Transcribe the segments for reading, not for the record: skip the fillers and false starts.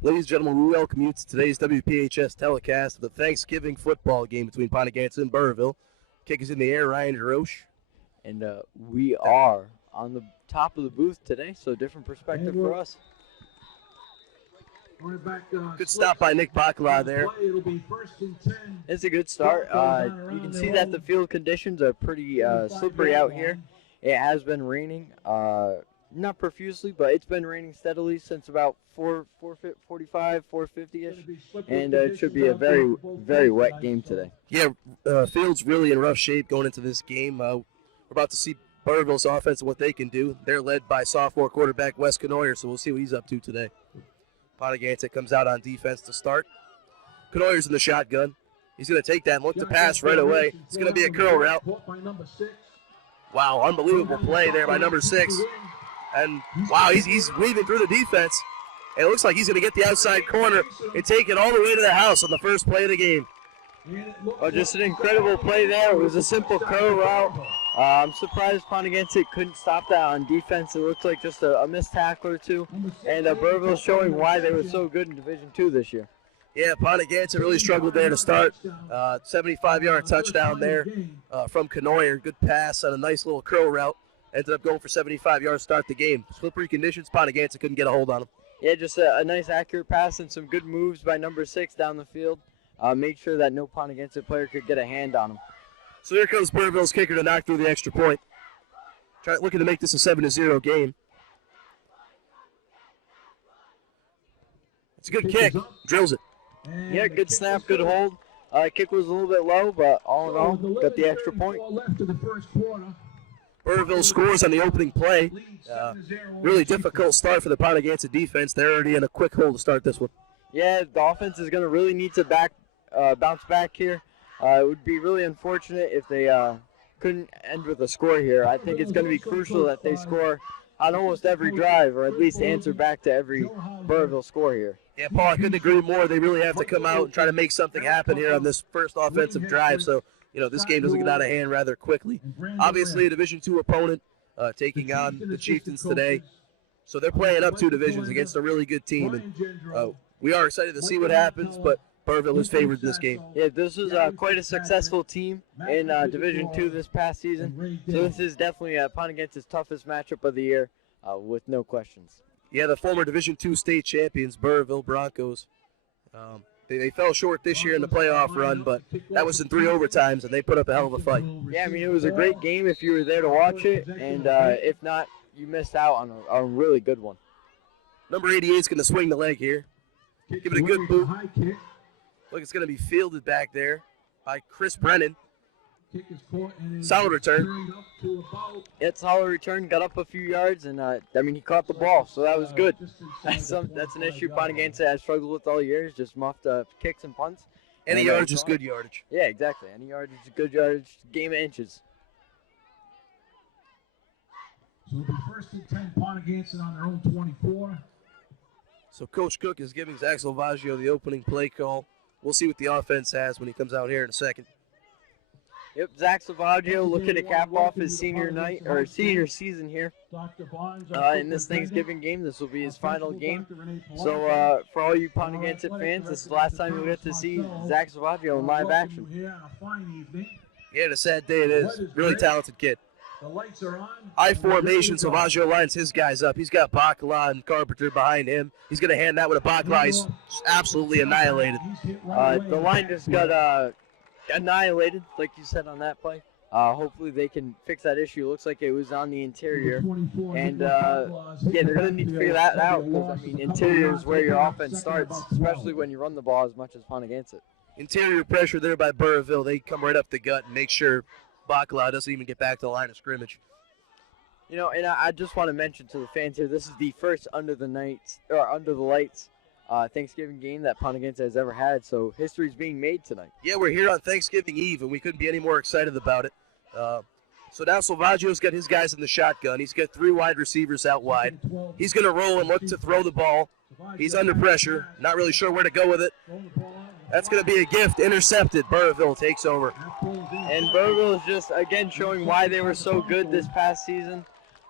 Ladies and gentlemen, we welcome you to today's WPHS telecast of the Thanksgiving football game between Ponaganset and Burrillville. Kick is in the air, Ryan DeRoche. And we are on the top of the booth today, so different perspective for us. Good stop by Nick Bacala there. It's a good start. You can see that the field conditions are pretty slippery out here. It has been raining, not profusely, but it's been raining steadily since about 4:45, 4:50-ish, and it should be a very, very wet game today. Yeah, field's really in rough shape going into this game. We're about to see Burrillville's offense and what they can do. They're led by sophomore quarterback Wes Canoyer, so we'll see what he's up to today. Ponaganset comes out on defense to start. Canoyer's in the shotgun. He's going to take that and look to pass right away. It's going to be a curl route. Wow, unbelievable play there by number 6. And, wow, he's weaving through the defense. And it looks like he's going to get the outside corner and take it all the way to the house on the first play of the game. Oh, just an incredible play there. It was a simple curl route. I'm surprised Ponaganset couldn't stop that on defense. It looked like just a missed tackle or two. And Burrillville showing why they were so good in Division II this year. Yeah, Ponaganset really struggled there to start. 75-yard touchdown there from Canoyer. Good pass on a nice little curl route. Ended up going for 75 yards to start the game. Slippery conditions, Ponaganset couldn't get a hold on him. Yeah, just a nice accurate pass and some good moves by number 6 down the field. Made sure that no Ponaganset player could get a hand on him. So here comes Burrillville's kicker to knock through the extra point. Looking to make this a 7-0 game. It's a good kick. Drills it. Yeah, good snap, good hold. Kick was a little bit low, but all in all, got the extra point. Burrillville scores on the opening play. Really difficult start for the Ponaganset defense. They're already in a quick hole to start this one. Yeah, the offense is going to really need to bounce back here. It would be really unfortunate if they couldn't end with a score here. I think it's going to be crucial that they score on almost every drive, or at least answer back to every Burrillville score here. Yeah, Paul, I couldn't agree more. They really have to come out and try to make something happen here on this first offensive drive. So, this game doesn't get out of hand rather quickly. Obviously, a Division II opponent taking on the Chieftains today. So they're playing up 2 divisions against a really good team. And we are excited to see what happens, but Burrillville is favored this game. Yeah, this was quite a successful team in Division II this past season. So this is definitely Ponaganset's toughest matchup of the year, with no questions. Yeah, the former Division II state champions, Burrillville Broncos. They fell short this year in the playoff run, but that was in 3 overtimes, and they put up a hell of a fight. Yeah, I mean, it was a great game if you were there to watch it, and if not, you missed out on a really good one. Number 88 is going to swing the leg here. Give it a good boot. Look, it's going to be fielded back there by Chris Brennan. Solid return. Yeah, solid return. Got up a few yards, and he caught the ball, so that was good. That's an issue Ponaganset has struggled with all years, just muffed kicks and punts. Any yardage is good yardage. Yeah, exactly. Any yardage is good yardage. Game of inches. So it'll be 1st and 10, Ponaganset on their own 24. So Coach Cook is giving Zach Salvaggio the opening play call. We'll see what the offense has when he comes out here in a second. Yep, Zach Salvaggio looking to cap off his senior season here. In this Thanksgiving game, this will be his final game. So for all you Ponaganset fans, this is the last time you'll get to see Zach Salvaggio in live action. Yeah, it's a sad day it is. Really talented kid. The lights are on. I formation, Salvaggio lines his guys up. He's got Bacala and Carpenter behind him. He's going to hand that with a Bacala. He's absolutely annihilated. The line just got annihilated, like you said on that play. Hopefully they can fix that issue. Looks like it was on the interior. And, they're going to need to figure that out because, interior is where your offense starts, especially when you run the ball as much as Ponaganset. Interior pressure there by Burrillville. They come right up the gut and make sure Bacala doesn't even get back to the line of scrimmage. And I just want to mention to the fans here, this is the first under the lights Thanksgiving game that Ponaganset has ever had, so history's being made tonight. Yeah, we're here on Thanksgiving Eve, and we couldn't be any more excited about it. So now Salvaggio's got his guys in the shotgun. He's got 3 wide receivers out wide. He's going to roll and look to throw the ball. He's under pressure, not really sure where to go with it. That's going to be a gift, intercepted. Burrillville takes over. And Burrillville is just, again, showing why they were so good this past season.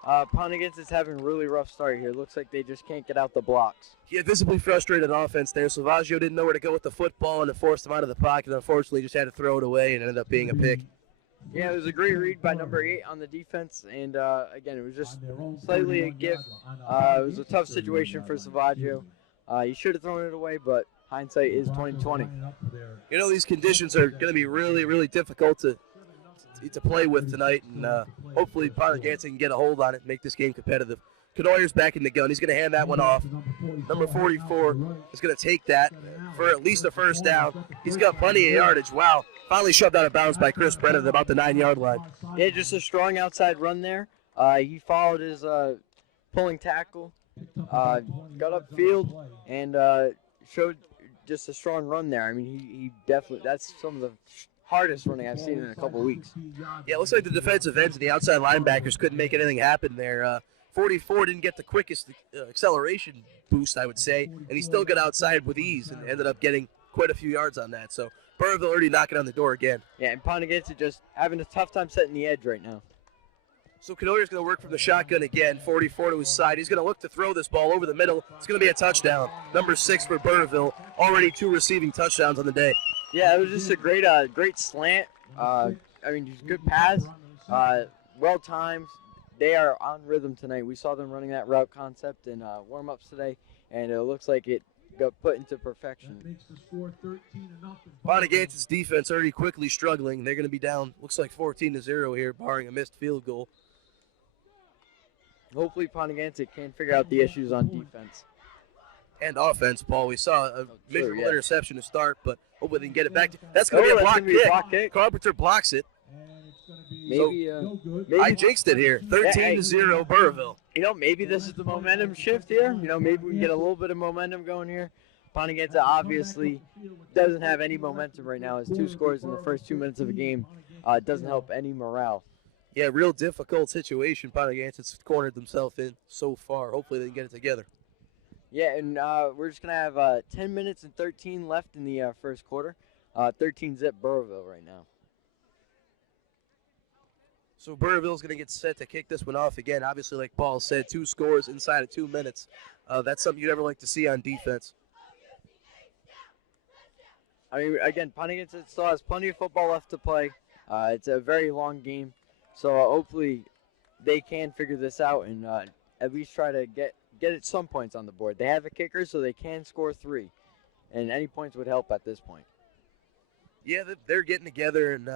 Ponaganset's having a really rough start here. Looks like they just can't get out the blocks. Yeah, visibly frustrated offense there. Salvaggio didn't know where to go with the football, and it forced him out of the pocket. Unfortunately, just had to throw it away, and ended up being a pick. Yeah, it was a great read by number 8 on the defense, and again, it was just slightly a gift. It was a tough situation for Salvaggio. He should have thrown it away, but hindsight is 20/20. You know, these conditions are going to be really, really difficult to play with tonight, and hopefully Ponaganset can get a hold on it and make this game competitive. Canoyer's back in the gun. He's going to hand that one off. Number 44 is going to take that for at least a first down. He's got plenty of yardage. Wow. Finally shoved out of bounds by Chris Brennan at about the 9-yard line. Yeah, just a strong outside run there. He followed his pulling tackle, got upfield, and showed just a strong run there. I mean, he definitely, that's some of the hardest running I've seen in a couple weeks. Yeah, it looks like the defensive ends and the outside linebackers couldn't make anything happen there. 44 didn't get the quickest acceleration boost, I would say, and he still got outside with ease and ended up getting quite a few yards on that. So Burrillville already knocking on the door again. Yeah, and Ponaganset just having a tough time setting the edge right now. So Canoyer's going to work from the shotgun again, 44 to his side. He's going to look to throw this ball over the middle. It's going to be a touchdown. Number 6 for Burrillville, already 2 receiving touchdowns on the day. Yeah, it was just a great slant. I mean, just good pass, well timed. They are on rhythm tonight. We saw them running that route concept in warm-ups today, and it looks like it got put into perfection. Ponaganset's defense already quickly struggling. They're going to be down, looks like 14-0 here, barring a missed field goal. Hopefully Ponaganset can figure out the issues on defense. And offense, Paul. We saw a miserable interception to start, but hopefully they can get it back. That's going to to be a block kick. Carpenter blocks it. Maybe I jinxed it here. 13-0 Burrillville. You know, maybe this is the momentum shift here. You know, maybe we can get a little bit of momentum going here. Ponaganset obviously doesn't have any momentum right now. His 2 scores in the first 2 minutes of a game doesn't help any morale. Yeah, real difficult situation Ponaganset's cornered themselves in so far. Hopefully they can get it together. Yeah, and we're just going to have 10 minutes and 13 left in the first quarter. 13-zip Burrillville right now. So Burrillville's going to get set to kick this one off again. Obviously, like Paul said, 2 scores inside of 2 minutes. That's something you'd ever like to see on defense. I mean, again, Ponaganset still has plenty of football left to play. It's a very long game. So hopefully they can figure this out and at least try to get it some points on the board. They have a kicker, so they can score 3. And any points would help at this point. Yeah, they're getting together and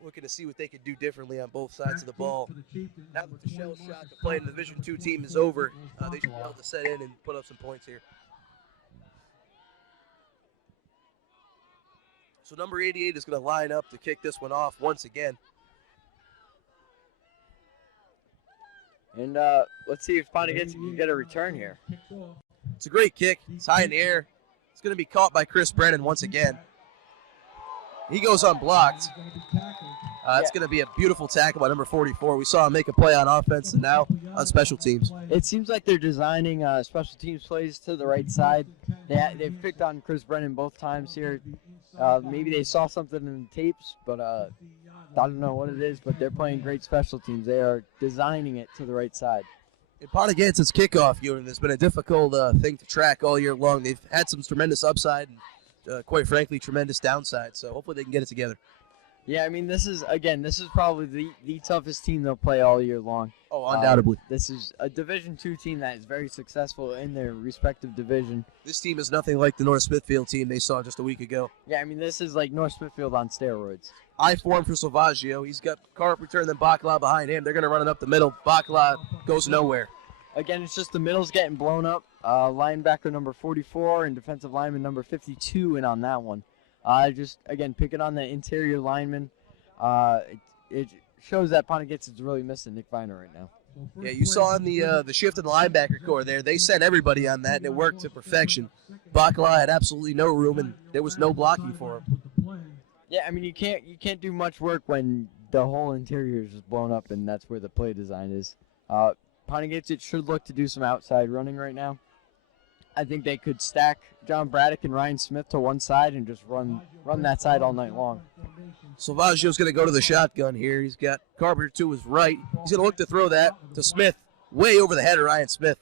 looking to see what they can do differently on both sides of the ball. Now that the shell shot to play in the Division II team is over, they should be able to set in and put up some points here. So number 88 is going to line up to kick this one off once again. And let's see if Ponaganset can get a return here. It's a great kick. It's high in the air. It's going to be caught by Chris Brennan once again. He goes unblocked. It's going to be a beautiful tackle by number 44. We saw him make a play on offense and now on special teams. It seems like they're designing special teams plays to the right side. They've picked on Chris Brennan both times here. Maybe they saw something in the tapes, but I don't know what it is, but they're playing great special teams. They are designing it to the right side. In Ponaganset's kickoff unit has been a difficult thing to track all year long. They've had some tremendous upside and, quite frankly, tremendous downside. So hopefully they can get it together. Yeah, I mean, this is probably the toughest team they'll play all year long. Oh, undoubtedly. This is a Division II team that is very successful in their respective division. This team is nothing like the North Smithfield team they saw just a week ago. Yeah, I mean, this is like North Smithfield on steroids. I form for Salvaggio. He's got Carpenter and then Bacala behind him. They're going to run it up the middle. Bacala goes nowhere. Again, it's just the middle's getting blown up. Linebacker number 44 and defensive lineman number 52 in on that one. Just, again, picking on the interior lineman. It shows that Ponaganset's really missing Nick Viner right now. Yeah, you saw in the shift in the linebacker core there. They sent everybody on that, and it worked to perfection. Bacala had absolutely no room, and there was no blocking for him. Yeah, I mean, you can't do much work when the whole interior is just blown up, and that's where the play design is. Ponaganset should look to do some outside running right now. I think they could stack John Braddock and Ryan Smith to one side and just run that side all night long. Salvaggio's going to go to the shotgun here. He's got Carpenter to his right. He's going to look to throw that to Smith. Way over the head of Ryan Smith.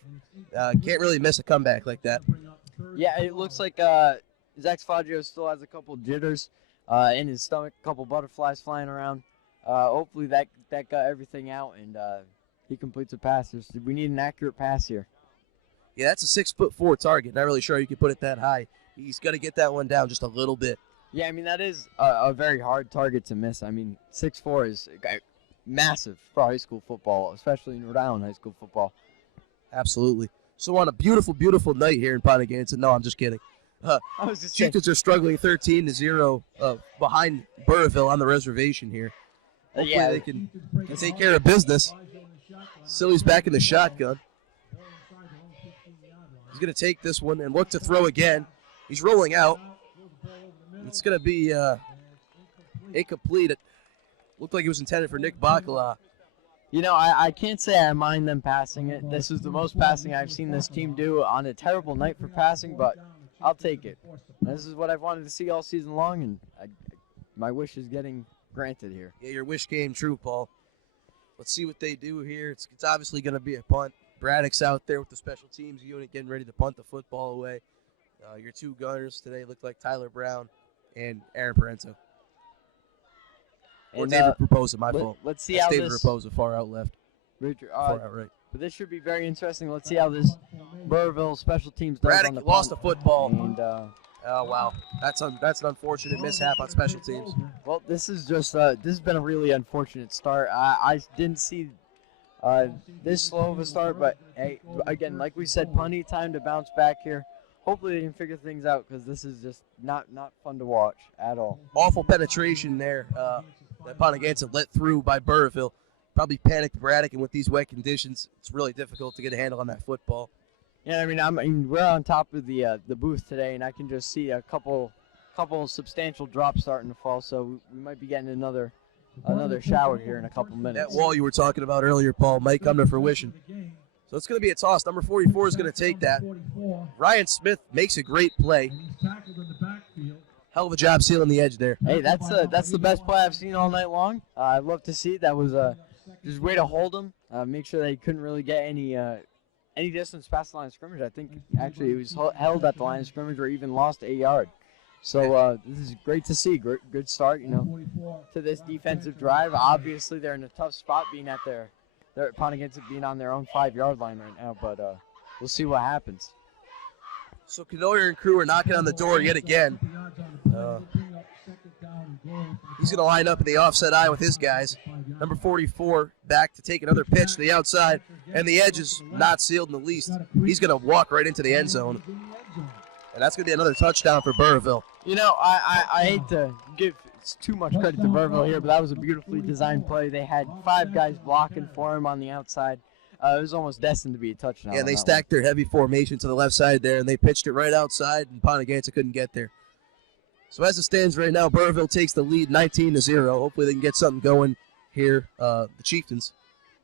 Can't really miss a comeback like that. Yeah, it looks like Zach Salvaggio still has a couple jitters in his stomach, a couple butterflies flying around. Hopefully that got everything out and he completes a pass. We need an accurate pass here. Yeah, that's a 6'4" target. Not really sure you can put it that high. He's got to get that one down just a little bit. Yeah, I mean, that is a very hard target to miss. I mean, 6'4" is massive for high school football, especially in Rhode Island high school football. Absolutely. So on a beautiful, beautiful night here in Ponaganset. No, I'm just kidding. Chieftains are struggling 13-0 behind Burrillville on the reservation here. Hopefully they can take care of business. Silly's back in the shotgun. He's going to take this one and look to throw again. He's rolling out. It's going to be incomplete. It looked like it was intended for Nick Bacala. You know, I can't say I mind them passing it. This is the most passing I've seen this team do on a terrible night for passing, but I'll take it. This is what I've wanted to see all season long, and my wish is getting granted here. Yeah, your wish came true, Paul. Let's see what they do here. It's obviously going to be a punt. Braddock's out there with the special teams unit getting ready to punt the football away. Your two gunners today look like Tyler Brown and Aaron Parenzo. Or David Raposa, my fault. Let's see That's how David this... Raposa, far out left. Far out right. But this should be very interesting. Let's see how this Burrillville special teams does Braddock on the lost punt. the football. And, oh, wow. That's an unfortunate mishap on special teams. Well, this is just this has been a really unfortunate start. I didn't see this slow of a start, but hey, again, like we said, plenty of time to bounce back here. Hopefully they can figure things out because this is just not fun to watch at all. Awful penetration there that Ponaganset let through by Burrillville. Probably panicked Braddock, and with these wet conditions, it's really difficult to get a handle on that football. Yeah, I mean, we're on top of the booth today, and I can just see a couple substantial drops starting to fall. So we might be getting another shower here in a couple minutes. That wall you were talking about earlier, Paul, might come to fruition. So it's going to be a toss. Number 44 is going to take that. Ryan Smith makes a great play. Hell of a job sealing the edge there. Hey, that's the best play I've seen all night long. I'd love to see. That was just a way to hold him, make sure they couldn't really get any distance past the line of scrimmage. I think actually it was held at the line of scrimmage or even lost a yard. So this is great to see. Good start, to this defensive drive. Obviously, they're in a tough spot being at they're Ponaganset being on their own 5-yard line right now, but we'll see what happens. So Canoyer and crew are knocking on the door yet again. He's going to line up in the offset eye with his guys. Number 44 back to take another pitch to the outside, and the edge is not sealed in the least. He's going to walk right into the end zone, and that's going to be another touchdown for Burrillville. I hate to give too much credit to Burrillville here, but that was a beautifully designed play. They had 5 guys blocking for him on the outside. It was almost destined to be a touchdown. Yeah, they stacked their heavy formation to the left side there, and they pitched it right outside, and Ponaganset couldn't get there. So as it stands right now, Burrillville takes the lead 19-0. Hopefully they can get something going here. The Chieftains,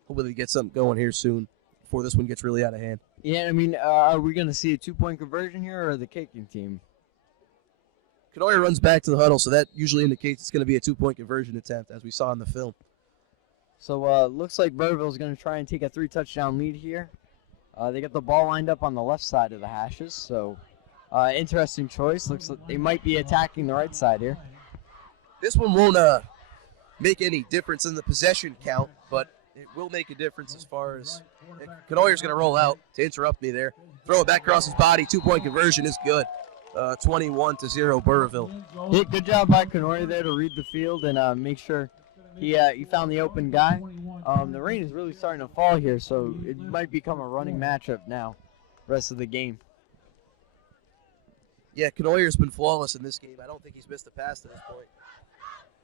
hopefully they get something going here soon before this one gets really out of hand. Yeah, I mean, are we going to see a 2-point conversion here or the kicking team? Canoyer runs back to the huddle, so that usually indicates it's going to be a 2-point conversion attempt, as we saw in the film. So looks like Burrillville is going to try and take a 3-touchdown lead here. They got the ball lined up on the left side of the hashes, so interesting choice. Looks like they might be attacking the right side here. This one won't make any difference in the possession count, but it will make a difference as far as Canoyer's going to roll out to interrupt me there. Throw it back across his body. 2-point conversion is good. 21-0 Burrillville. Yeah, good job by Canoyer there to read the field and make sure he found the open guy. The rain is really starting to fall here, so it might become a running matchup now, rest of the game. Yeah, Canoyer's been flawless in this game. I don't think he's missed a pass to this point.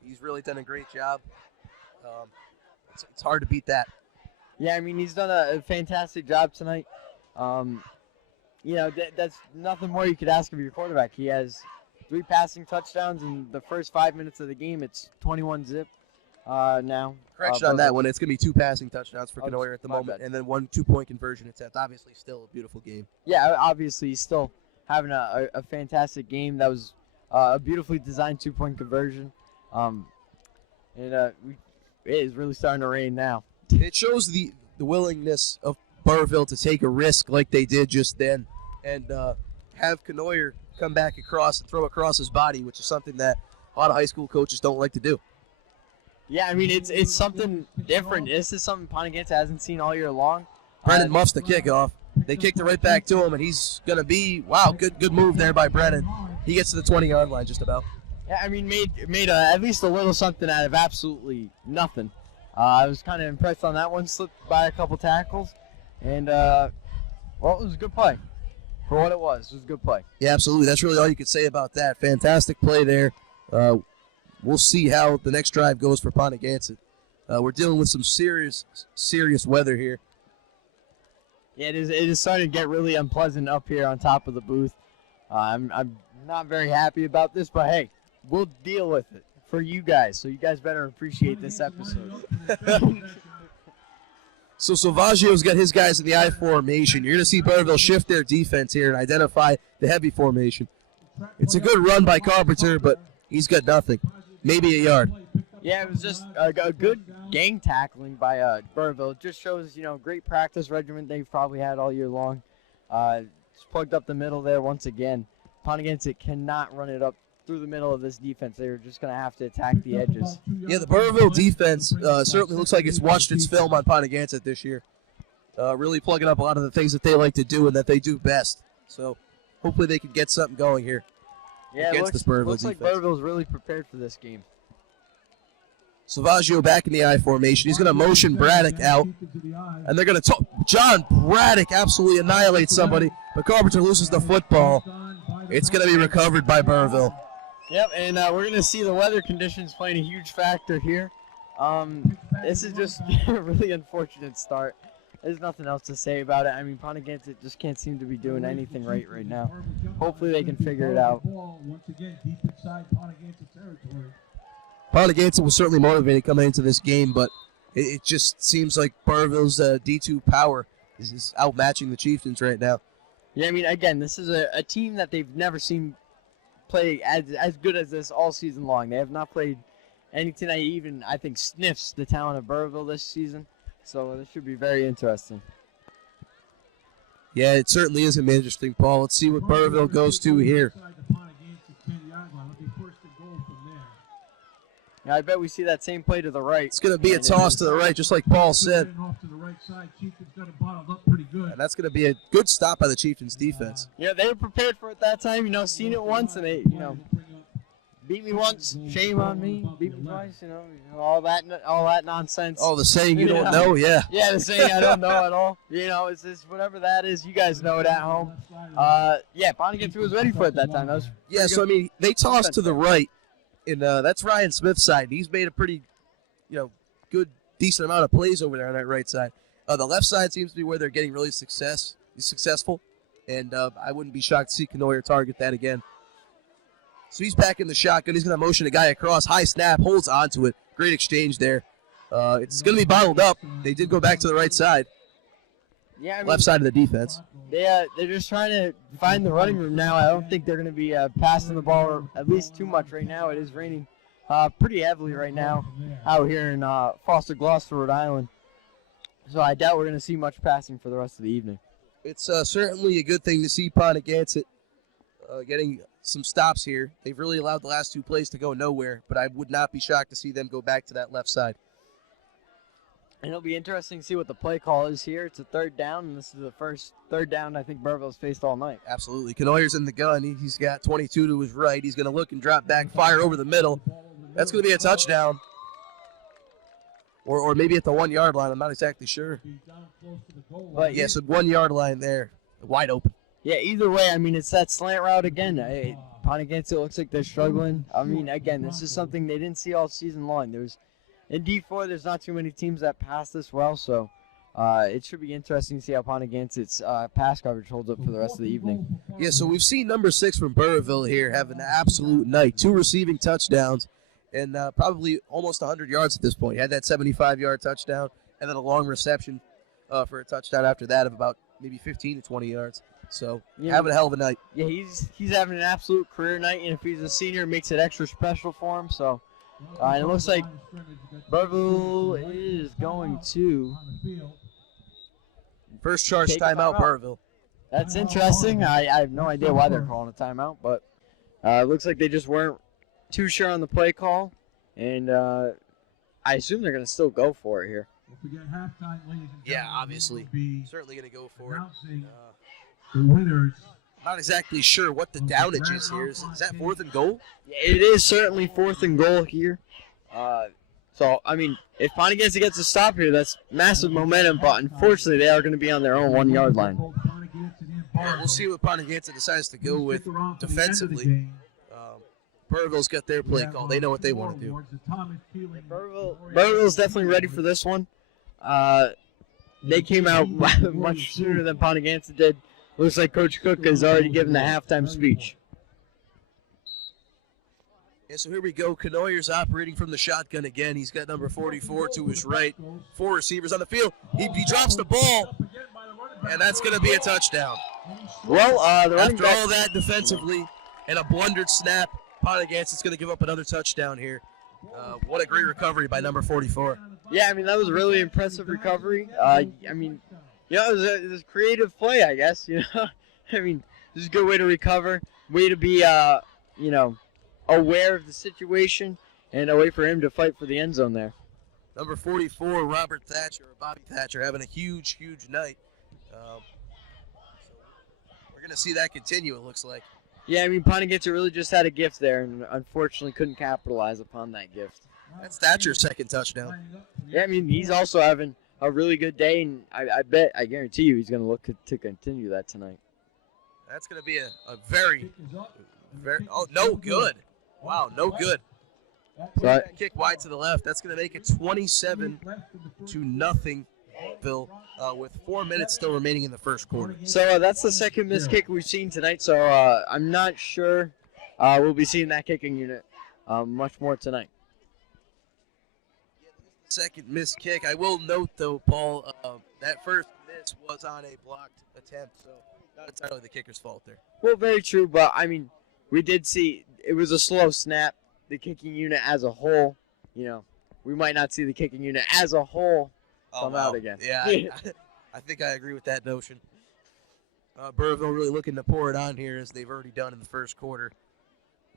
He's really done a great job. It's hard to beat that. Yeah, I mean, he's done a fantastic job tonight. That's nothing more you could ask of your quarterback. He has 3 passing touchdowns in the first 5 minutes of the game. It's 21-0 now. Correction on that one. It's going to be 2 passing touchdowns for Canoyer at the moment, bad. and then 1 2-point conversion attempt. Obviously, still a beautiful game. Yeah, obviously, he's still having a fantastic game. That was a beautifully designed 2-point conversion. And it is really starting to rain now. It shows the willingness of Burrillville to take a risk like they did just then and have Canoyer come back across and throw across his body, which is something that a lot of high school coaches don't like to do. Yeah, I mean, it's something different. This is something Ponaganset hasn't seen all year long. Brennan muffs the kickoff. They kicked it right back to him, and he's going to be, wow, good move there by Brennan. He gets to the 20-yard line just about. Yeah, I mean, made at least a little something out of absolutely nothing. I was kind of impressed on that one. Slipped by a couple tackles, and well, it was a good play for what it was. It was a good play. Yeah, absolutely. That's really all you could say about that. Fantastic play there. We'll see how the next drive goes for Ponaganset. We're dealing with some serious weather here. Yeah, it is starting to get really unpleasant up here on top of the booth. I'm not very happy about this, but hey, we'll deal with it for you guys. So you guys better appreciate this episode. So Salvaggio's got his guys in the I formation. You're going to see Burrillville shift their defense here and identify the heavy formation. It's a good run by Carpenter, but he's got nothing. Maybe a yard. Yeah, it was just a good gang tackling by Burrillville. It just shows, great practice regimen they've probably had all year long. Just plugged up the middle there once again. Ponaganset cannot run it up through the middle of this defense. They're just going to have to attack the edges. Yeah, the Burrillville defense certainly looks like it's watched its film on Ponaganset this year. Really plugging up a lot of the things that they like to do and that they do best. So hopefully they can get something going here. Yeah, against this Burrillville looks defense. like Burrillville's really prepared for this game. Salvaggio back in the I formation. He's going to motion Braddock out. And they're going to John Braddock absolutely annihilates somebody, but Carpenter loses the football. It's going to be recovered by Burrillville. Yep, and we're going to see the weather conditions playing a huge factor here. This is just a really unfortunate start. There's nothing else to say about it. I mean, Ponaganset just can't seem to be doing anything right now. Hopefully they can figure it out. Ponaganset was certainly motivated coming into this game, but it just seems like Burrillville's D2 power is outmatching the Chieftains right now. Yeah, I mean, again, this is a team that they've never seen play as good as this all season long. They have not played anything that even, I think, sniffs the talent of Burrillville this season. So this should be very interesting. Yeah, it certainly is going to be interesting, Paul. Let's see what Burrillville goes to here. Yeah, I bet we see that same play to the right. It's going to be a toss to the right, just like Paul said. And that's going to be a good stop by the Chieftains defense. Yeah, they were prepared for it that time. Seen it once, and they, beat me once, shame on me. Beat me twice, all that nonsense. Oh, the saying you don't know, yeah. Yeah, the saying I don't know at all. It's just whatever that is. You guys know it at home. Yeah, Ponaganset was ready for it that time. That was so I mean, they tossed to the right, and that's Ryan Smith's side. He's made a pretty, good, decent amount of plays over there on that right side. The left side seems to be where they're getting really successful, and I wouldn't be shocked to see Canoyer target that again. So he's back in the shotgun. He's going to motion a guy across. High snap, holds onto it. Great exchange there. It's going to be bottled up. They did go back to the right side. Yeah, I mean, left side of the defense. They're just trying to find the running room now. I don't think they're going to be passing the ball at least too much right now. It is raining pretty heavily right now out here in Foster, Gloucester, Rhode Island. So I doubt we're going to see much passing for the rest of the evening. It's certainly a good thing to see Ponaganset getting some stops here. They've really allowed the last two plays to go nowhere, but I would not be shocked to see them go back to that left side. And it'll be interesting to see what the play call is here. It's a third down, and this is the first third down I think Burrillville's faced all night. Absolutely. Canoyer's in the gun. He's got 22 to his right. He's going to look and drop back, fire over the middle. That's going to be a touchdown. Or maybe at the 1 yard line. I'm not exactly sure. But yeah, so 1 yard line there. Wide open. Yeah, either way, I mean, it's that slant route again. Ponaganset looks like they're struggling. I mean, again, this is something they didn't see all season long. In D4, there's not too many teams that pass this well, so it should be interesting to see how Ponaganset's pass coverage holds up for the rest of the evening. Yeah, so we've seen number 6 from Burrillville here have an absolute night. 2 receiving touchdowns and probably almost 100 yards at this point. He had that 75-yard touchdown and then a long reception for a touchdown after that of about maybe 15 to 20 yards. So having a hell of a night. Yeah, he's having an absolute career night, and if he's a senior, it makes it extra special for him. So And it looks like Burrillville is going to First charge take a timeout, Burrillville. That's interesting. I have no idea why they're calling a timeout, but it looks like they just weren't too sure on the play call, and I assume they're going to still go for it here. Yeah, obviously. Certainly going to go for it. The winners. Not exactly sure what the downage is here. Is that 4th and goal? Yeah, it is certainly 4th and goal here. So, I mean, if Ponaganset gets a stop here, that's massive momentum, but unfortunately they are going to be on their own 1 yard line. Yeah, we'll see what Ponaganset decides to go with defensively. Burrillville's got their play call. They know what they want to do. Burrillville's definitely ready for this one. They came out much sooner than Ponaganset did. Looks like Coach Cook has already given the halftime speech. Yeah, so here we go. Canoyer's operating from the shotgun again. He's got number 44 to his right. 4 receivers on the field. He drops the ball, and that's going to be a touchdown. Well, after all that defensively and a blundered snap, Ponaganset's going to give up another touchdown here. What a great recovery by number 44. Yeah, I mean, that was a really impressive recovery. I mean, it was a creative play, I guess. I mean, this is a good way to recover, way to be, aware of the situation, and a way for him to fight for the end zone there. Number 44, Robert Thatcher, or Bobby Thatcher, having a huge, huge night. So we're going to see that continue, it looks like. Yeah, I mean, Ponaganset really just had a gift there, and unfortunately couldn't capitalize upon that gift. That's Thatcher's second touchdown. Yeah, I mean, he's also having a really good day, and I guarantee you he's going to look to continue that tonight. That's going to be a very, oh, no good. Wow, no good. So Kick wide to the left. That's going to make it 27-0, Bill, with 4 minutes still remaining in the first quarter. So that's the second missed kick we've seen tonight, so I'm not sure we'll be seeing that kicking unit much more tonight. Second missed kick. I will note, though, Paul, that first miss was on a blocked attempt, so not entirely the kicker's fault there. Well, very true, but, I mean, we did see it was a slow snap. The kicking unit as a whole, we might not see the kicking unit as a whole come out again. Yeah, I think I agree with that notion. Burrillville really looking to pour it on here, as they've already done in the first quarter.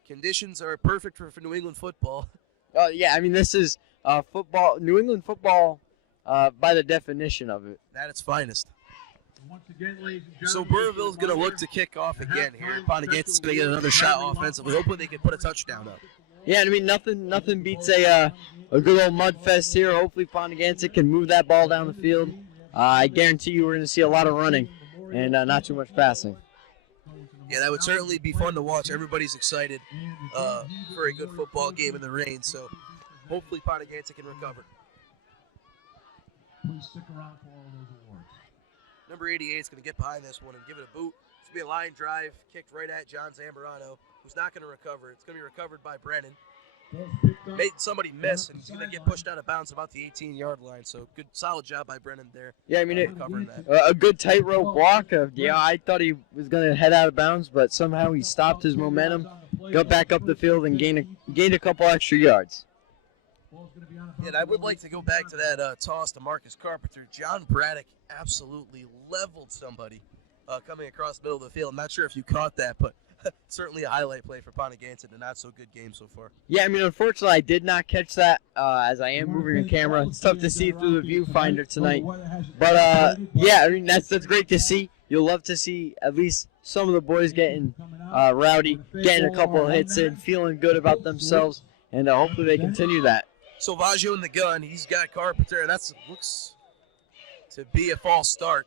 Conditions are perfect for New England football. Yeah, I mean, this is football, New England football by the definition of it. At its finest. So Burrillville's going to look to kick off again here. Ponaganset's going to get another shot offensively. Hopefully they can put a touchdown up. Yeah, I mean, nothing beats a good old mud fest here. Hopefully Ponaganset can move that ball down the field. I guarantee you we're going to see a lot of running and not too much passing. Yeah, that would certainly be fun to watch. Everybody's excited for a good football game in the rain, so hopefully Ponaganset can recover. Please stick around for all those awards. Number 88 is going to get behind this one and give it a boot. It's going to be a line drive kicked right at John Zambrano, who's not going to recover. It's going to be recovered by Brennan. Made somebody miss, and he's going to get pushed out of bounds about the 18-yard line. So good, solid job by Brennan there. Yeah, I mean, that. A good tightrope walk. I thought he was going to head out of bounds, but somehow he stopped his momentum, got back up the field, and gained a couple extra yards. Yeah, and I would like to go back to that toss to Marcus Carpenter. John Braddock absolutely leveled somebody coming across the middle of the field. I'm not sure if you caught that, but certainly a highlight play for Ponaganset, and not so good game so far. Yeah, I mean, unfortunately, I did not catch that as I am moving the camera. It's tough to see through the viewfinder tonight. But, yeah, I mean, that's great to see. You'll love to see at least some of the boys getting rowdy, getting a couple of hits in, feeling good about themselves, and hopefully they continue that. Salvaggio in the gun. He's got Carpenter, and that looks to be a false start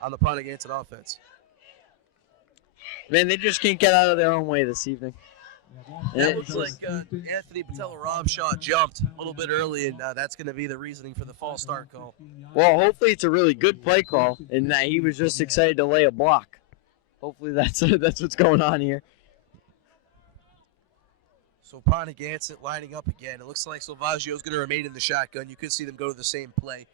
on the Ponaganset offense. Man, they just can't get out of their own way this evening. That looks like Anthony Patella-Robshaw jumped a little bit early, and that's going to be the reasoning for the false start call. Well, hopefully it's a really good play call, in that he was just excited to lay a block. Hopefully that's what's going on here. So Ponaganset lining up again. It looks like Salvaggio's going to remain in the shotgun. You could see them go to the same play.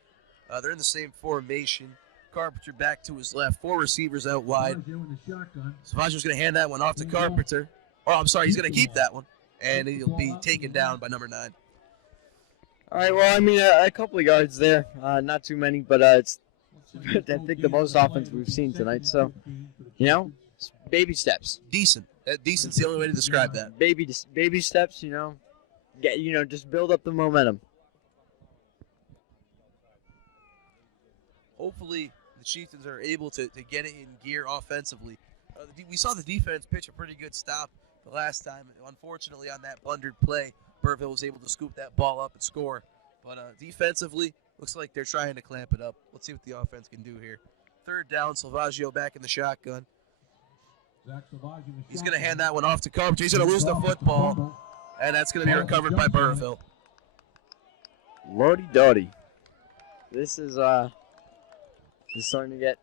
They're in the same formation. Carpenter back to his left. 4 receivers out wide. Salvaggio's going to hand that one off to Carpenter. Oh, I'm sorry, he's going to keep that one. And he'll be taken down by number 9. All right, well, I mean, a couple of yards there. Not too many, but it's, I think, the most offense we've seen tonight. So, it's baby steps. Decent. Decent's the only way to describe that. Baby steps, just build up the momentum. Hopefully, the Chieftains are able to get it in gear offensively. We saw the defense pitch a pretty good stop the last time. Unfortunately, on that blundered play, Burrillville was able to scoop that ball up and score. But defensively, looks like they're trying to clamp it up. Let's see what the offense can do here. Third down, Salvaggio back in the shotgun. He's going to hand that one off to Coach. He's going to lose the football, and that's going to be recovered by Burrillville. Lordy Dotty. This is starting to get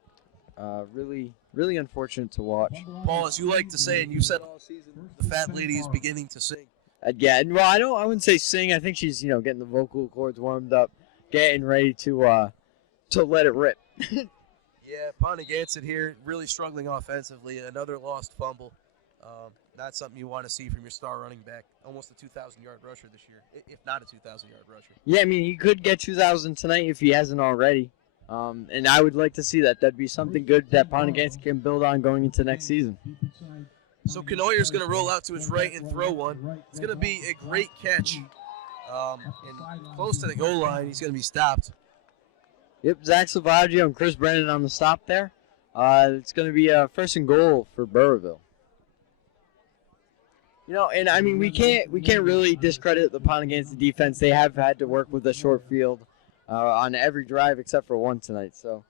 really, really unfortunate to watch. Paul, as you like to say, and you said all season, the fat lady is beginning to sing. Yeah, well, I wouldn't say sing. I think she's, getting the vocal cords warmed up, getting ready to let it rip. Yeah, Ponaganset here really struggling offensively. Another lost fumble. Not something you want to see from your star running back. Almost a 2,000-yard rusher this year, if not a 2,000-yard rusher. Yeah, I mean, he could get 2,000 tonight if he hasn't already. And I would like to see that. That'd be something good that Ponaganset can build on going into next season. So Canoyer's going to roll out to his right and throw one. It's going to be a great catch. And close to the goal line, he's going to be stopped. Yep, Zach Salvaggio and Chris Brennan on the stop there. It's going to be a first and goal for Burrillville. And I mean, we can't really discredit the Ponaganset defense. They have had to work with a short field on every drive except for one tonight. So,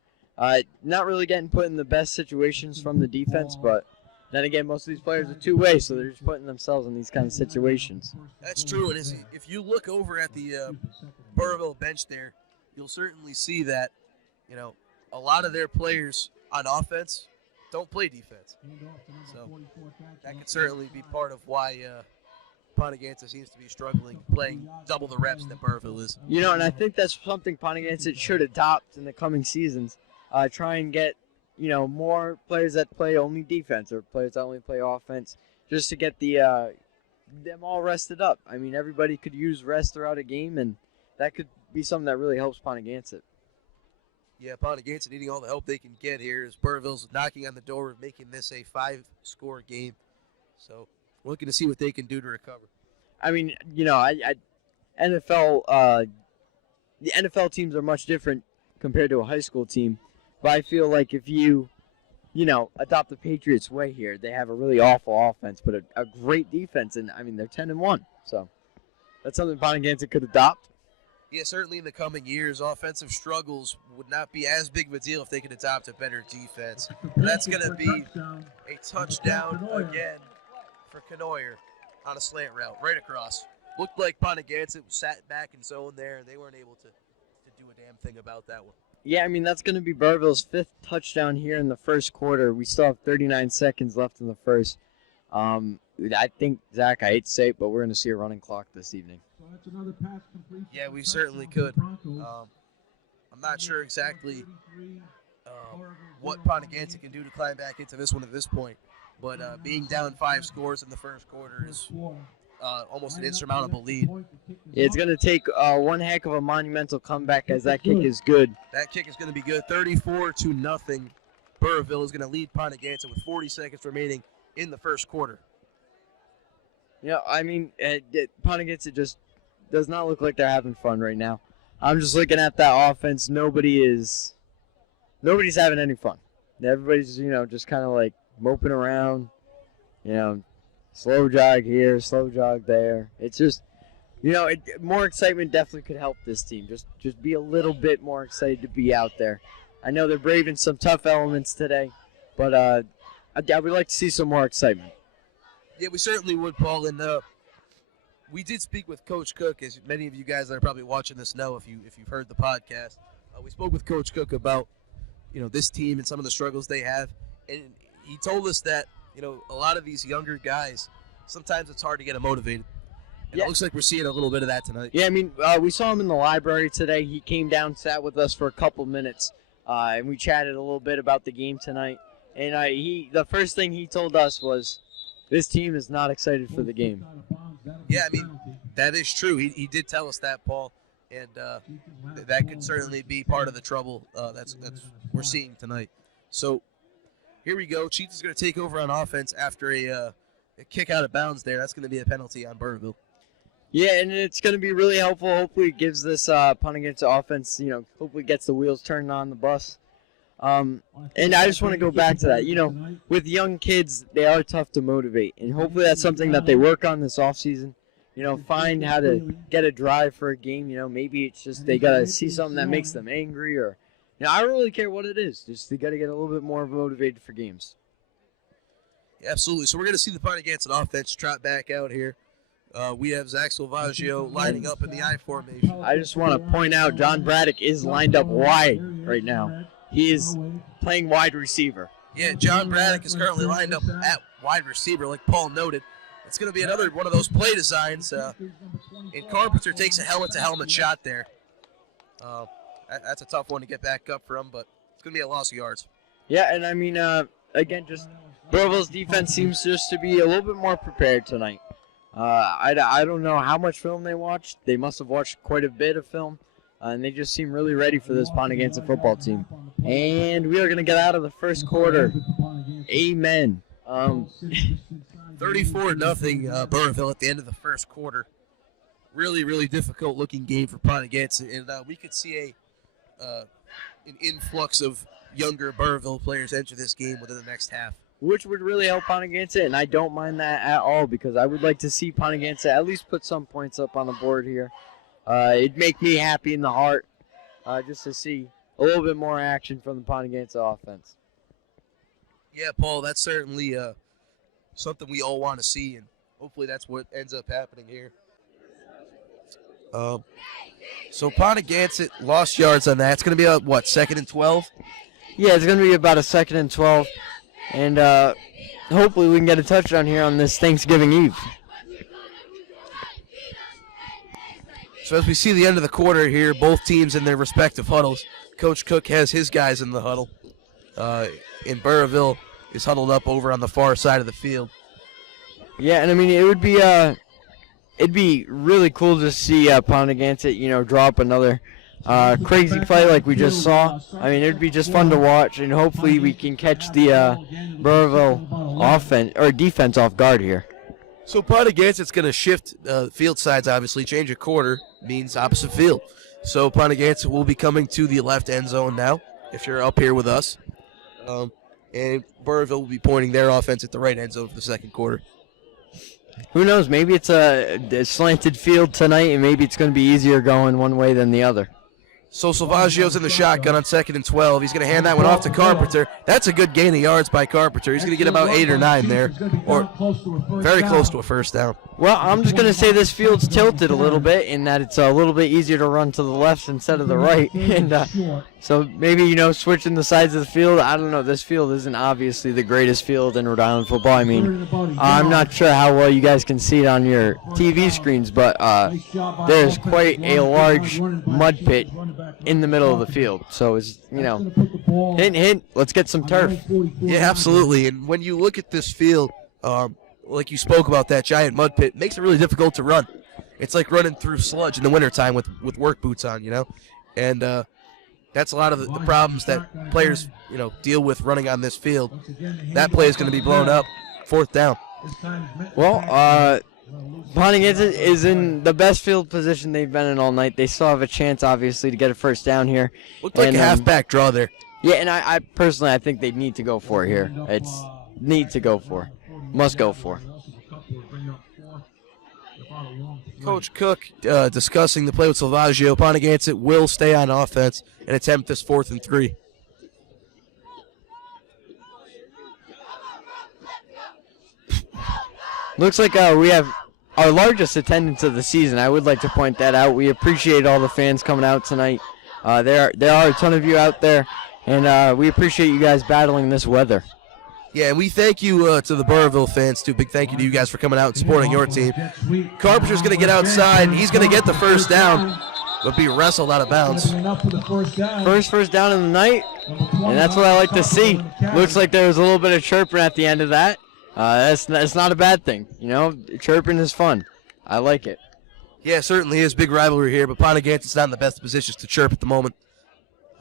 not really getting put in the best situations from the defense, but then again, most of these players are two-way, so they're just putting themselves in these kind of situations. That's true, and if you look over at the Burrillville bench there, you'll certainly see that, a lot of their players on offense don't play defense. So that could certainly be part of why Ponaganset seems to be struggling, playing double the reps that Burrillville is. And I think that's something Ponaganset should adopt in the coming seasons. Try and get, more players that play only defense or players that only play offense, just to get them all rested up. I mean, everybody could use rest throughout a game, and that could be something that really helps Ponaganset. Yeah, Ponaganset needing all the help they can get here as Burrillville's knocking on the door of making this a 5-score game. So we're looking to see what they can do to recover. I mean, the NFL teams are much different compared to a high school team. But I feel like if you, adopt the Patriots way here, they have a really awful offense, but a great defense, and I mean they're 10-1. So that's something Ponaganset could adopt. Yeah, certainly in the coming years, offensive struggles would not be as big of a deal if they could adopt a better defense. But that's going to be a touchdown again for Canoyer on a slant route, right across. Looked like Ponaganset sat back in zone there, and they weren't able to do a damn thing about that one. Yeah, I mean, that's going to be Burrillville's 5th touchdown here in the first quarter. We still have 39 seconds left in the first. I think, Zach, I hate to say it, but we're going to see a running clock this evening. Yeah, we certainly could. I'm not sure exactly what Ponaganset can do to climb back into this one at this point, but being down 5 scores in the first quarter is almost an insurmountable lead. Yeah, it's going to take one heck of a monumental comeback as that kick is good. That kick is going to be good. 34-0. Burrillville is going to lead Ponaganset with 40 seconds remaining in the first quarter. I mean, Ponaganset just does not look like they're having fun right now. I'm just looking at that offense. Nobody's having any fun. Everybody's, just kind of like moping around, slow jog here, slow jog there. It's just, more excitement definitely could help this team. Just be a little bit more excited to be out there. I know they're braving some tough elements today, but I would like to see some more excitement. Yeah, we certainly would, Paul. And we did speak with Coach Cook, as many of you guys that are probably watching this know if you've heard the podcast. We spoke with Coach Cook about this team and some of the struggles they have, and he told us that a lot of these younger guys, sometimes it's hard to get them motivated. And It looks like we're seeing a little bit of that tonight. Yeah, I mean, we saw him in the library today. He came down, sat with us for a couple minutes, and we chatted a little bit about the game tonight. And the first thing he told us was, this team is not excited for the game. Yeah, I mean, that is true. He did tell us that, Paul. and that could certainly be part of the trouble that's we're seeing tonight. So here we go. Chiefs is going to take over on offense after a kick out of bounds there. That's going to be a penalty on Burrillville. Yeah, and it's going to be really helpful. Hopefully it gives this Ponaganset offense, hopefully gets the wheels turning on the bus. And I just want to go back to that. With young kids, they are tough to motivate. And hopefully that's something that they work on this offseason. Find how to get a drive for a game. Maybe it's just they got to see something that makes them angry or I don't really care what it is. Just they got to get a little bit more motivated for games. Yeah, absolutely. So we're going to see the Ponaganset offense trot back out here. We have Zach Salvaggio lining up in the I formation. I just want to point out John Braddock is lined up wide right now. He is playing wide receiver. Yeah, John Braddock is currently lined up at wide receiver, like Paul noted. It's going to be another one of those play designs. And Carpenter takes a helmet-to-helmet shot there. That's a tough one to get back up from, but it's going to be a loss of yards. Yeah, and I mean, again, just Burrillville's defense seems just to be a little bit more prepared tonight. I don't know how much film they watched. They must have watched quite a bit of film, and they just seem really ready for this Ponaganset football team. And we are going to get out of the first quarter. Amen. 34-0 Burrillville at the end of the first quarter. Really, really difficult-looking game for Ponaganset, and we could see an influx of younger Burrillville players enter this game within the next half. Which would really help Ponaganset, and I don't mind that at all because I would like to see Ponaganset at least put some points up on the board here. It'd make me happy in the heart just to see a little bit more action from the Ponaganset offense. Yeah, Paul, that's certainly something we all want to see, and hopefully that's what ends up happening here. So Ponaganset lost yards on that. It's going to be a, 2nd and 12? Yeah, it's going to be about a 2nd and 12. And hopefully we can get a touchdown here on this Thanksgiving Eve. So as we see the end of the quarter here, both teams in their respective huddles. Coach Cook has his guys in the huddle. And Burrillville is huddled up over on the far side of the field. Yeah, and I mean, it'd be really cool to see Ponaganset, draw up another crazy play like we just saw. I mean, it'd be just fun to watch, and hopefully we can catch the Burrillville offense or defense off guard here. So Ponaganset's going to shift field sides, obviously. Change a quarter means opposite field. So Ponaganset will be coming to the left end zone now, if you're up here with us. And Burrillville will be pointing their offense at the right end zone for the second quarter. Who knows? Maybe it's a slanted field tonight, and maybe it's going to be easier going one way than the other. So Salvaggio's in the shotgun on 2nd and 12. He's going to hand that one off to Carpenter. That's a good gain of yards by Carpenter. He's going to get about 8 or 9 there, or very close to a first down. Well, I'm just going to say this field's tilted a little bit in that it's a little bit easier to run to the left instead of the right. And so maybe, switching the sides of the field. I don't know. This field isn't obviously the greatest field in Rhode Island football. I mean, I'm not sure how well you guys can see it on your TV screens, but there's quite a large mud pit in the middle of the field. So it's, hint, hint, let's get some turf. Yeah, absolutely. And when you look at this field, like you spoke about that giant mud pit, it makes it really difficult to run. It's like running through sludge in the wintertime with work boots on, And that's a lot of the problems that players, deal with running on this field. That play is going to be blown up. 4th down. Well, Ponaganset is in the best field position they've been in all night. They still have a chance, obviously, to get a first down here. Looked like a halfback draw there. Yeah, and I personally, I think they need to go for it here. It's need to go for. Must go for. Coach Cook discussing the play with Salvaggio. Ponaganset will stay on offense and attempt this 4th and 3. Looks like we have our largest attendance of the season. I would like to point that out. We appreciate all the fans coming out tonight. There are a ton of you out there, and we appreciate you guys battling this weather. Yeah, and we thank you to the Burrillville fans, too. Big thank you to you guys for coming out and supporting your team. Carpenter's going to get outside, and he's going to get the first down, but be wrestled out of bounds. First down of the night, and that's what I like to see. Looks like there was a little bit of chirping at the end of that. That's not a bad thing. Chirping is fun. I like it. Yeah, certainly is. Big rivalry here, but Ponaganset's not in the best positions to chirp at the moment.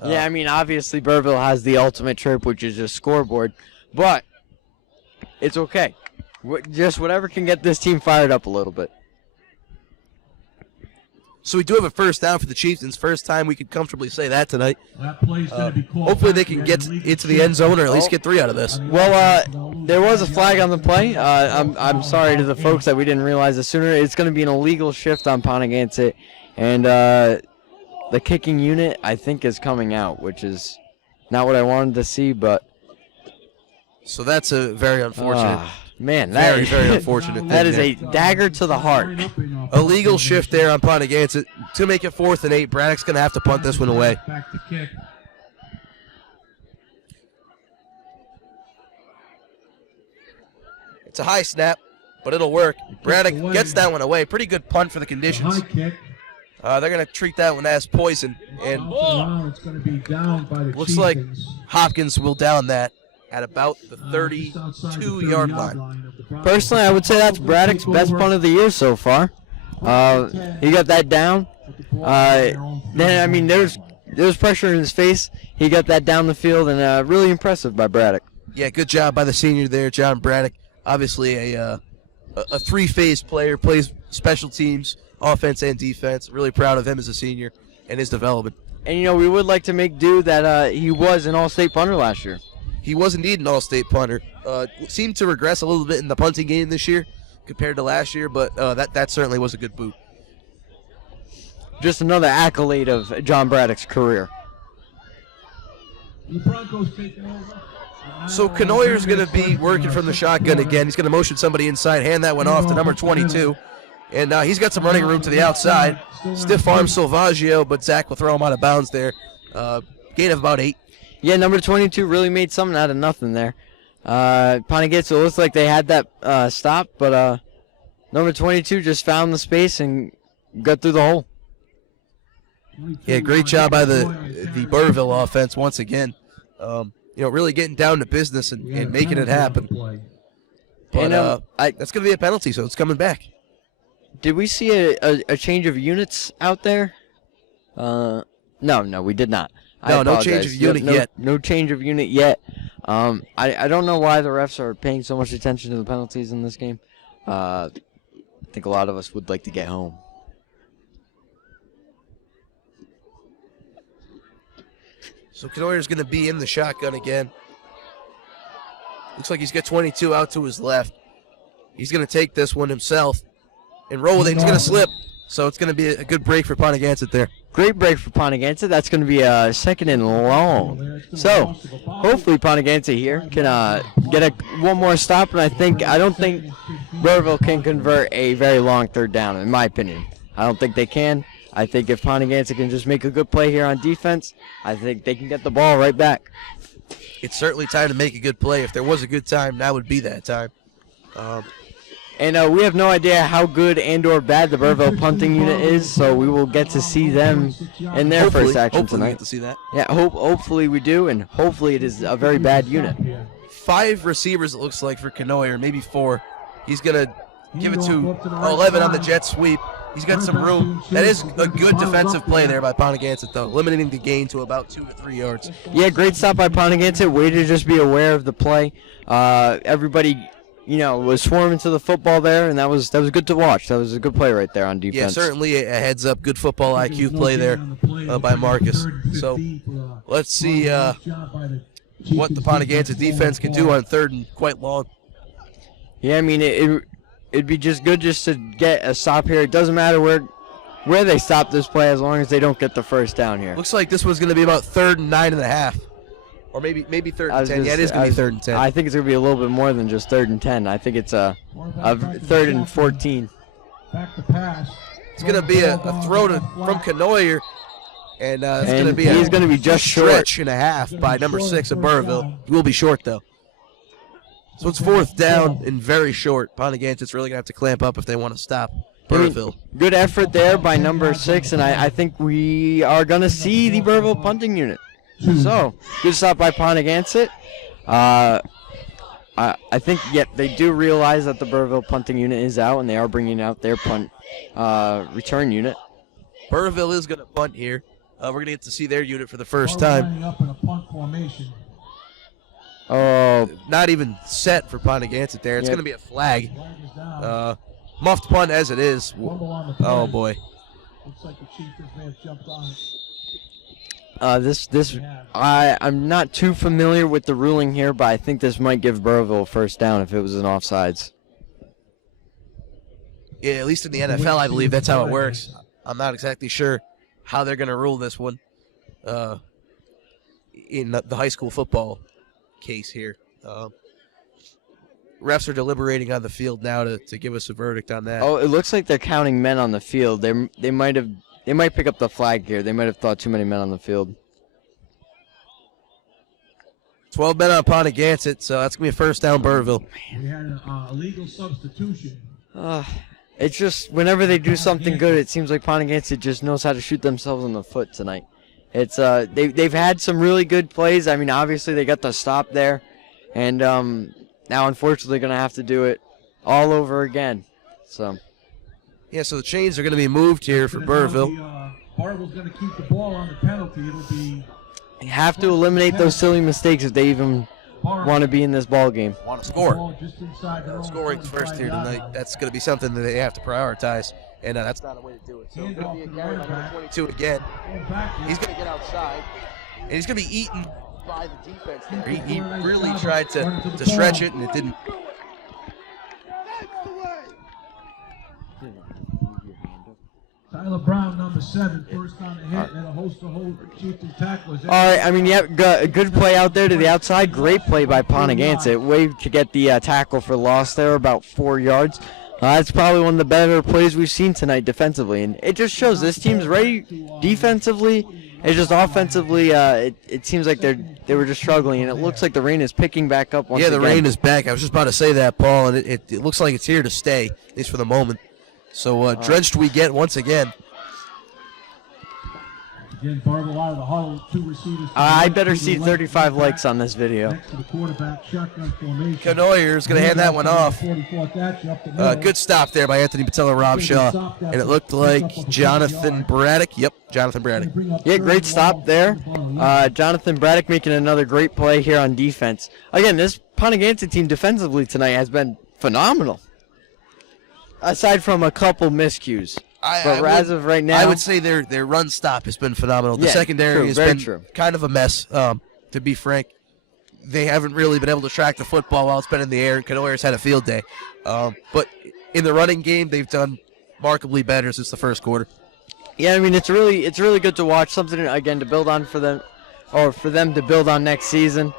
Yeah, I mean, obviously Burrillville has the ultimate chirp, which is just scoreboard, but it's okay. Just whatever can get this team fired up a little bit. So we do have a first down for the Chieftains. First time we could comfortably say that tonight. That play's going to be called. Hopefully they can get into the end zone or at least get 3 out of this. Well, there was a flag on the play. I'm sorry to the folks that we didn't realize this sooner. It's going to be an illegal shift on Ponaganset, and the kicking unit, I think, is coming out, which is not what I wanted to see, but... So that's a very unfortunate... Man, very, very unfortunate. That is a dagger to the heart. Illegal shift there on Ponaganset to make it 4th and 8. Braddock's going to have to punt this one away. Back to kick. It's a high snap, but it'll work. Braddock gets that one away. Pretty good punt for the conditions. High kick. They're going to treat that one as poison. And It's going to be down by the looks like Chieftains. Hopkins will down that at about the 32-yard line. Personally, I would say that's Braddock's best punt of the year so far. He got that down. Then, I mean, there's pressure in his face. He got that down the field, and really impressive by Braddock. Yeah, good job by the senior there, John Braddock. Obviously a three-phase player, plays special teams, offense and defense. Really proud of him as a senior and his development. And, you know, we would like to make do that he was an all-state punter last year. He was indeed an all-state punter. Seemed to regress a little bit in the punting game this year compared to last year, but that certainly was a good boot. Just another accolade of John Braddock's career. The Broncos taking over. So Canoyer's going to be working from the shotgun again. He's going to motion somebody inside, hand that one off to number 22. And he's got some running room to the outside. Stiff arm Silvaggio, but Zach will throw him out of bounds there. Gain of about 8. Yeah, number 22 really made something out of nothing there. Ponaganset looks like they had that stop, but number 22 just found the space and got through the hole. Yeah, great job by the Burrillville offense once again. Really getting down to business and making it happen. But that's going to be a penalty, so it's coming back. Did we see a change of units out there? No, we did not. No change of unit yet. No change of unit yet. I don't know why the refs are paying so much attention to the penalties in this game. I think a lot of us would like to get home. So Canoyer's going to be in the shotgun again. Looks like he's got 22 out to his left. He's going to take this one himself and roll with it. He's going to slip. So it's going to be a good break for Ponaganset there. Great break for Ponaganset. That's going to be a 2nd and long. So hopefully Ponaganset here can get one more stop, and I don't think Burrillville can convert a very long 3rd down, in my opinion. I don't think they can. I think if Ponaganset can just make a good play here on defense, I think they can get the ball right back. It's certainly time to make a good play. If there was a good time, now would be that time. And we have no idea how good and or bad the Burrillville punting unit is, so we will get to see them in their first action hopefully tonight. We get to see that. Yeah, hopefully we do, and hopefully it is a very bad unit. 5 receivers, it looks like, for Canoyer, maybe 4. He's going to give it to 11 on the jet sweep. He's got some room. That is a good defensive play there by Ponaganset, though, limiting the gain to about 2 to 3 yards. Yeah, great stop by Ponaganset. Way to just be aware of the play. Everybody, was swarming to the football there, and that was good to watch. That was a good play right there on defense. Yeah, certainly a heads-up, good football IQ play there by Marcus. So let's see what the Ponaganset defense can do on 3rd and quite long. Yeah, I mean, it'd be just good just to get a stop here. It doesn't matter where they stop this play as long as they don't get the first down here. Looks like this was going to be about 3rd and 9.5. Or maybe 3rd and 10. Yeah, it is going to be 3rd and 10. I think it's going to be a little bit more than just 3rd and 10. I think it's a 3rd and 14. Back to pass. It's going to be a throw from Canoyer. And it's going to be he's going to be just stretch and a half by number 6 of Burrillville. He will be short, though. So it's 4th down and very short. Ponaganset's really going to have to clamp up if they want to stop Burrillville. Good effort there by number 6, and I think we are going to see the Burrillville punting unit. So, good stop by Ponaganset. I think they do realize that the Burrillville punting unit is out, and they are bringing out their punt return unit. Burrillville is going to punt here. We're going to get to see their unit for the first time. Lining up in a punt formation. Oh, Not even set for Ponaganset there. It's Yep. going to be a flag. Flag is down. Muffed punt as it is. Fumble on the play. Oh, boy. Looks like the Chiefs may have jumped on it. I'm not too familiar with the ruling here, but I think this might give Burrillville a first down if it was an offsides. Yeah, at least in the NFL, I believe that's how it works. I'm not exactly sure how they're going to rule this one in the high school football case here. Refs are deliberating on the field now to give us a verdict on that. Oh, it looks like they're counting men on the field. They might pick up the flag here. They might have thought too many men on the field. 12 men on Ponaganset, so that's going to be a first down, Burrillville. We had an illegal substitution. It's just whenever they do something good, it seems like Ponaganset just knows how to shoot themselves in the foot tonight. It's they've had some really good plays. I mean, obviously they got the stop there, and now unfortunately they're gonna have to do it all over again. So. Yeah, so the chains are going to be moved here for Burrillville. Burrillville's going to keep the ball on the penalty. It'll be. They have to eliminate those silly mistakes if they even want to be in this ball game. Want to score. Just inside their own Scoring first here tonight. That's going to be something that they have to prioritize, and that's not a way to do it. So it's going to be a carry by number 22 again. He's going to get outside, and he's going to be eaten by the defense there. He really tried to stretch it, and it didn't. Tyler Brown, number 7, first on the hit, and a host of Chieftain tacklers. All right, I mean, a good play out there to the outside. Great play by Ponaganset. Way to get the tackle for loss there, about 4 yards. That's probably one of the better plays we've seen tonight defensively, and it just shows this team's ready defensively. It's just offensively, it seems like they were just struggling, and it looks like the rain is picking back up once again. Yeah, the rain is back. I was just about to say that, Paul, and it looks like it's here to stay, at least for the moment. So drenched we get once again. Again, Burrillville out of the huddle, 2 receivers. I better see 35 likes on this video. Next to the quarterback, shotgun formation. Canoyer's going to hand that one off. 44th action up the middle. Good stop there by Anthony Patella-Robshaw. And it looked like Jonathan Braddock. Yep, Jonathan Braddock. Yeah, great stop there. Jonathan Braddock making another great play here on defense. Again, this Ponaganset team defensively tonight has been phenomenal. Aside from a couple miscues. But as of right now, I would say their run stop has been phenomenal. The Yeah, secondary true, very has been true. kind of a mess, to be frank. They haven't really been able to track the football while it's been in the air, and Canoyer's had a field day. But in the running game, they've done markedly better since the first quarter. yeah, I mean it's really good to watch, something again to build on for them, or for them to build on next season.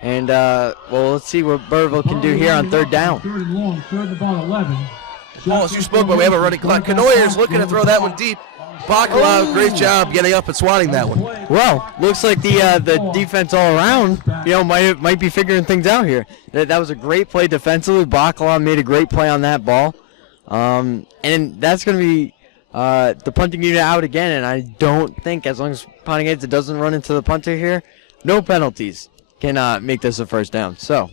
And well, let's see what Burrillville can do here on third down. Third and long, third and about 11. Paul, as you spoke about, we have a running clock. Canoyer's looking to throw that one deep. Bacala, great job getting up and swatting that one. Well, looks like the defense all around, might be figuring things out here. That was a great play defensively. Bacala made a great play on that ball, and that's going to be the punting unit out again. And I don't think, as long as Ponaganset doesn't run into the punter here, no penalties can make this a first down. So.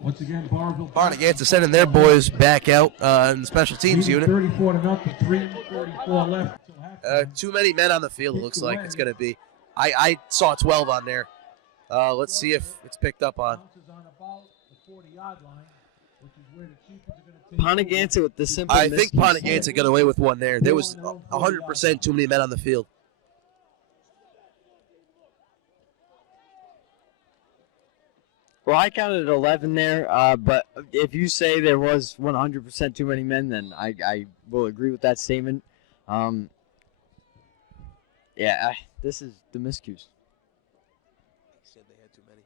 Once again, Ponaganset sending their boys back out in the special teams unit. 34-0, 3:34 left. Too many men on the field, it looks like it's going to be. I saw 12 on there. Let's see if it's picked up on. Ponaganset with the simple I think Ponaganset got away with one there. There was 100% too many men on the field. Well, I counted 11 there, but if you say there was 100% too many men, then I will agree with that statement. This is the miscues. Said they had too many.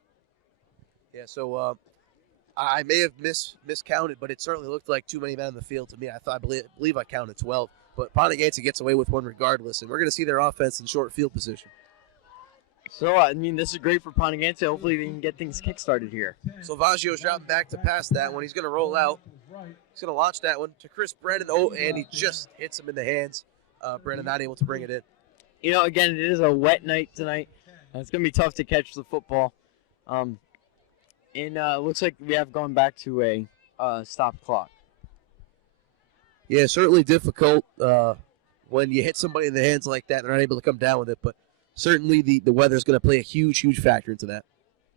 Yeah, so I may have miscounted, but it certainly looked like too many men on the field to me. I believe I counted 12, but Ponaganset gets away with one regardless, and we're going to see their offense in short field position. So, I mean, this is great for Ponaganset. Hopefully they can get things kick-started here. So Vaggio's dropping back to pass that one. He's going to roll out. He's going to launch that one to Chris Brennan. Oh, and he just hits him in the hands. Brennan not able to bring it in. You know, again, it is a wet night tonight. It's going to be tough to catch the football. And it looks like we have gone back to a stop clock. Yeah, certainly difficult when you hit somebody in the hands like that. They're not able to come down with it, but certainly the weather is going to play a huge factor into that.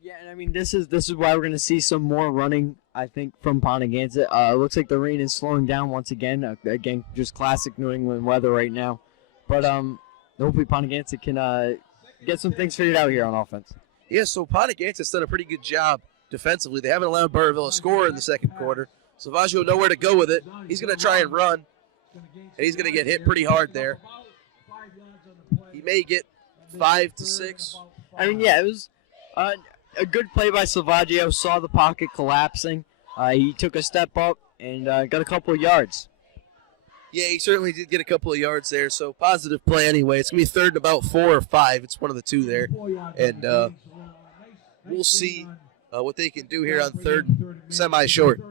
Yeah, and I mean this is why we're going to see some more running, I think, from Ponaganset. It looks like the rain is slowing down once again. Again, just classic New England weather right now. But hopefully Ponaganset can get some things figured out here on offense. Yeah, so Ponaganset's done a pretty good job defensively. They haven't allowed Burrillville a score in the second quarter. Salvaggio nowhere to go with it. He's going to try and run, and he's going to get hit pretty hard there. He may get 5 to 6. I mean, yeah, it was a good play by Salvaggio. Saw the pocket collapsing. He took a step up and got a couple of yards. Yeah, he certainly did get a couple of yards there, so positive play anyway. It's going to be 3rd and about 4 or 5. It's one of the two there. And we'll see what they can do here on 3rd, semi-short.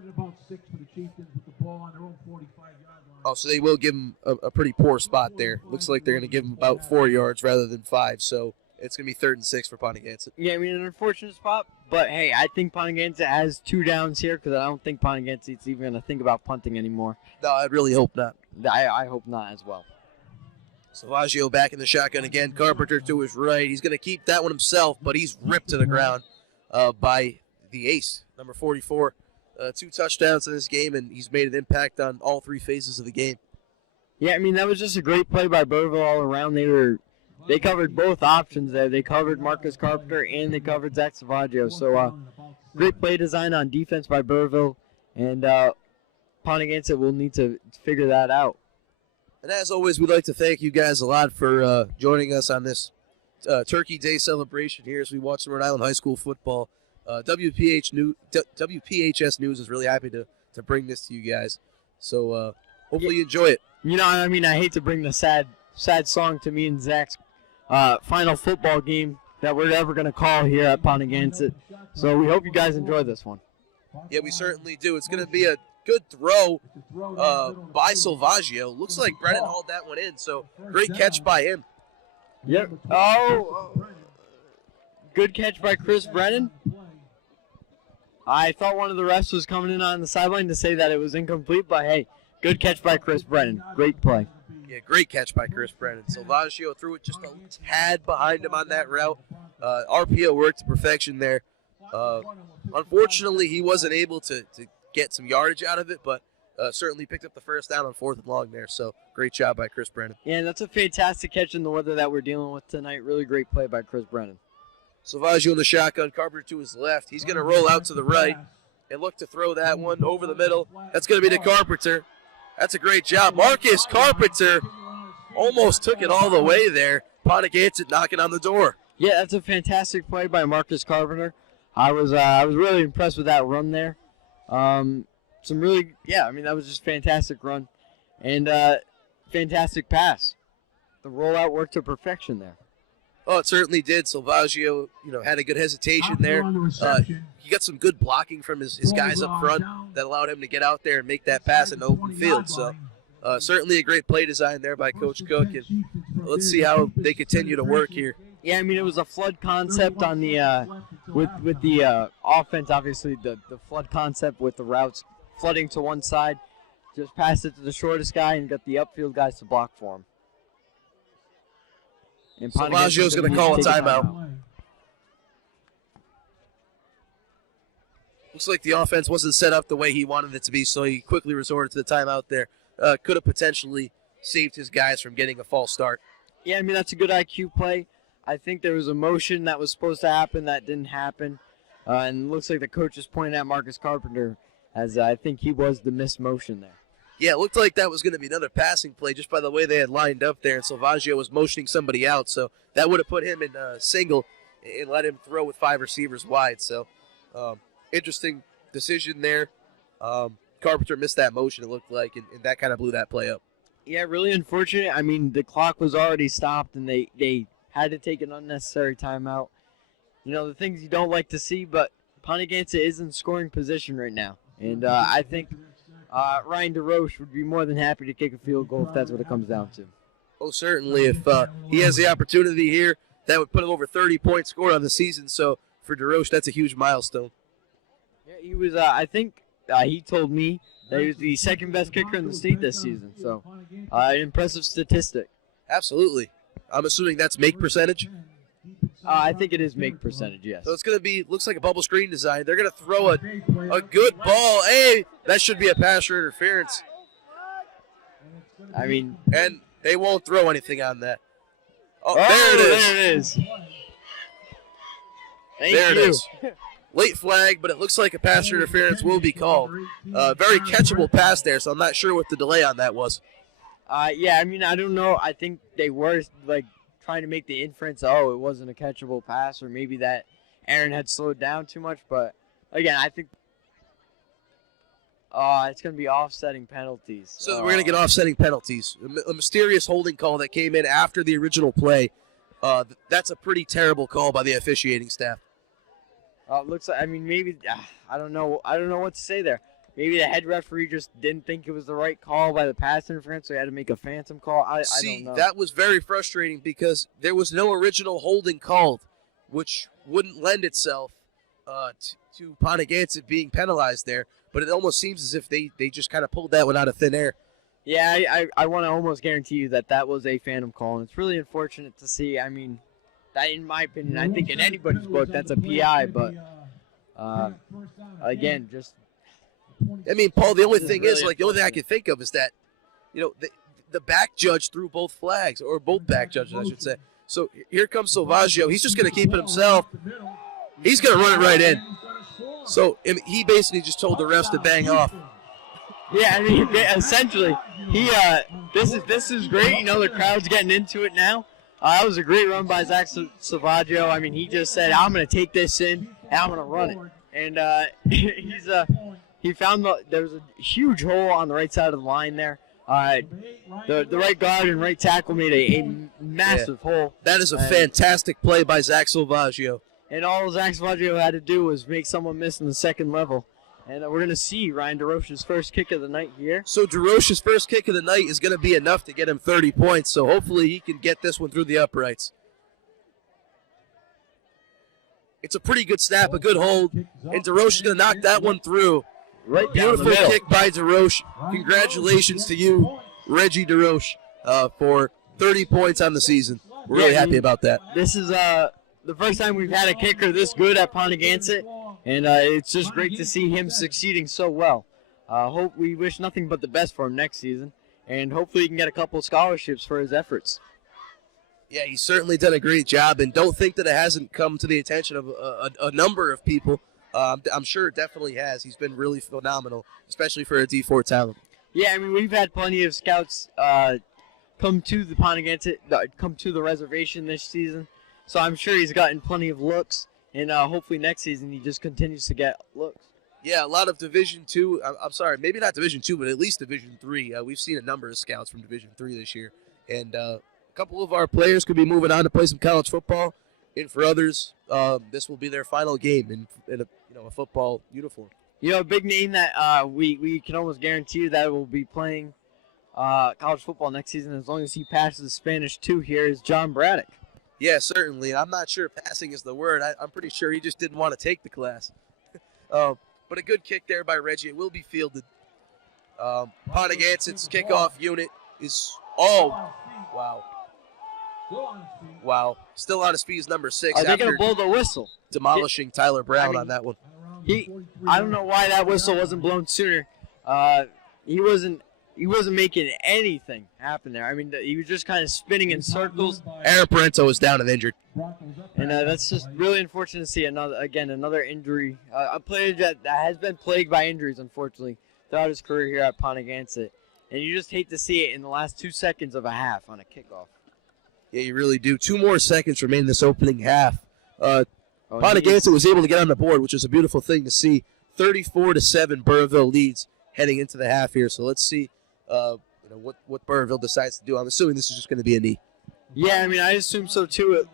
Oh, so they will give him a pretty poor spot there. Looks like they're going to give him about 4 yards rather than 5, so it's going to be 3rd and 6 for Ponaganset. Yeah, I mean, an unfortunate spot, but hey, I think Ponaganset has 2 downs here because I don't think Ponaganset's even going to think about punting anymore. No, I really hope not. I hope not as well. Salvaggio back in the shotgun again. Carpenter to his right. He's going to keep that one himself, but he's ripped to the ground by the ace, number 44. 2 touchdowns in this game, and he's made an impact on all 3 phases of the game. Yeah, I mean, that was just a great play by Burrillville all around. They covered both options there. They covered Marcus Carpenter and they covered Zach Salvaggio. So great play design on defense by Burrillville, and Ponaganset will need to figure that out. And as always, we'd like to thank you guys a lot for joining us on this Turkey Day celebration here as we watch some Rhode Island High School football. WPHS News is really happy to bring this to you guys. So hopefully you enjoy it. You know, I mean, I hate to bring the sad song to me and Zach's final football game that we're ever going to call here at Ponaganset. So we hope you guys enjoy this one. Yeah, we certainly do. It's going to be a good throw by Salvaggio. Looks like Brennan hauled that one in, so great catch by him. Yep. Good catch by Chris Brennan. I thought one of the refs was coming in on the sideline to say that it was incomplete, but hey, good catch by Chris Brennan. Great play. Yeah, great catch by Chris Brennan. Salvaggio threw it just a tad behind him on that route. RPO worked to perfection there. Unfortunately, he wasn't able to get some yardage out of it, but certainly picked up the first down on 4th and long there. So great job by Chris Brennan. Yeah, that's a fantastic catch in the weather that we're dealing with tonight. Really great play by Chris Brennan. Salvaggio in the shotgun, Carpenter to his left. He's going to roll out to the right and look to throw that one over the middle. That's going to be to Carpenter. That's a great job. Marcus Carpenter almost took it all the way there. Ponaganset knocking on the door. Yeah, that's a fantastic play by Marcus Carpenter. I was really impressed with that run there. That was just fantastic run and fantastic pass. The rollout worked to perfection there. Oh, it certainly did. Salvaggio, had a good hesitation there. He got some good blocking from his guys up front that allowed him to get out there and make that pass in the open field. So certainly a great play design there by Coach Cook, and let's see how they continue to work here. Yeah, I mean, it was a flood concept on the with the offense. Obviously, the flood concept with the routes flooding to one side. Just passed it to the shortest guy and got the upfield guys to block for him. And Salvaggio's going to call a timeout. Looks like the offense wasn't set up the way he wanted it to be, so he quickly resorted to the timeout there. Could have potentially saved his guys from getting a false start. Yeah, I mean, that's a good IQ play. I think there was a motion that was supposed to happen that didn't happen. And it looks like the coach is pointing at Marcus Carpenter as I think he was the missed motion there. Yeah, it looked like that was going to be another passing play just by the way they had lined up there, and Salvaggio was motioning somebody out, so that would have put him in single and let him throw with 5 receivers wide. So interesting decision there. Carpenter missed that motion, it looked like, and that kind of blew that play up. Yeah, really unfortunate. I mean, the clock was already stopped, and they had to take an unnecessary timeout. The things you don't like to see, but Ponaganset is in scoring position right now, and I think Ryan DeRoche would be more than happy to kick a field goal if that's what it comes down to. Oh, certainly. If he has the opportunity here, that would put him over 30-point score on the season. So for DeRoche, that's a huge milestone. he was. I think he told me that he was the second best kicker in the state this season. So, an impressive statistic. Absolutely. I'm assuming that's make percentage. I think it is make percentage, yes. So it's going to be, looks like a bubble screen design. They're going to throw a good ball. Hey, that should be a pass or interference. I mean. And they won't throw anything on that. Oh, there it is. There it is. There it is. Late flag, but it looks like a pass or interference will be called. Very catchable pass there, so I'm not sure what the delay on that was. Yeah, I mean, I don't know. I think they were, like, trying to make the inference, oh, it wasn't a catchable pass, or maybe that Aaron had slowed down too much. But, again, I think it's going to be offsetting penalties. So we're going to get offsetting penalties. A mysterious holding call that came in after the original play. That's a pretty terrible call by the officiating staff. It looks like, I mean, maybe, I don't know what to say there. Maybe the head referee just didn't think it was the right call by the pass interference, so he had to make a phantom call. I don't know. That was very frustrating because there was no original holding called, which wouldn't lend itself to Ponaganset being penalized there. But it almost seems as if they just kind of pulled that one out of thin air. Yeah, I want to almost guarantee you that was a phantom call, and it's really unfortunate to see. I mean, that, in my opinion, I think in anybody's book that's a PI, but again, just. I mean, Paul, the only thing is, like, the only thing I can think of is that, you know, the back judge threw both flags, or both back judges, I should say. So here comes Salvaggio. He's just going to keep it himself. He's going to run it right in. So he basically just told the refs to bang off. Yeah, I mean, essentially, this is great. You know, the crowd's getting into it now. That was a great run by Zach Salvaggio. I mean, he just said, I'm going to take this in, and I'm going to run it. And he found there was a huge hole on the right side of the line there. The right guard and right tackle made a massive hole. That is a fantastic play by Zach Salvaggio. And all Zach Salvaggio had to do was make someone miss in the second level. And we're going to see Ryan DeRoche's first kick of the night here. So DeRoche's first kick of the night is going to be enough to get him 30 points. So hopefully he can get this one through the uprights. It's a pretty good snap, a good hold. And DeRoche is going to knock that one through. Right, beautiful kick by DeRoche. Congratulations to you, Reggie DeRoche, for 30 points on the season. We're really happy about that. This is the first time we've had a kicker this good at Ponaganset, and it's just great to see him succeeding so well. We wish nothing but the best for him next season, and hopefully he can get a couple scholarships for his efforts. Yeah, he's certainly done a great job, and don't think that it hasn't come to the attention of a number of people. I'm sure it definitely has. He's been really phenomenal, especially for a D4 talent. Yeah, I mean, we've had plenty of scouts come to the Ponaganset, come to the reservation this season, so I'm sure he's gotten plenty of looks, and hopefully next season he just continues to get looks. Yeah, a lot of Division II. I'm sorry, maybe not Division II, but at least Division III. We've seen a number of scouts from Division III this year, and a couple of our players could be moving on to play some college football. And for others, this will be their final game in a football uniform. You know, a big name that we can almost guarantee you that will be playing college football next season as long as he passes Spanish 2 here is John Braddock. Yeah, certainly. I'm not sure if passing is the word. I'm pretty sure he just didn't want to take the class. But a good kick there by Reggie. It will be fielded. Ponaganset's kickoff unit is wow. Wow. Still on his feet is number 6. Are they going to blow the whistle? Demolishing Tyler Brown on that one. I don't know why that whistle wasn't blown sooner. He wasn't making anything happen there. I mean, he was just kind of spinning in circles. Aaron Parento was down and injured. And that's just really unfortunate to see another injury. A player that has been plagued by injuries, unfortunately, throughout his career here at Ponaganset. And you just hate to see it in the last 2 seconds of a half on a kickoff. Yeah, you really do. 2 more seconds remain in this opening half. Ponaganset was able to get on the board, which is a beautiful thing to see. 34-7, Burrillville leads heading into the half here. So let's see what Burrillville decides to do. I'm assuming this is just going to be a knee. Yeah, I mean, I assume so too.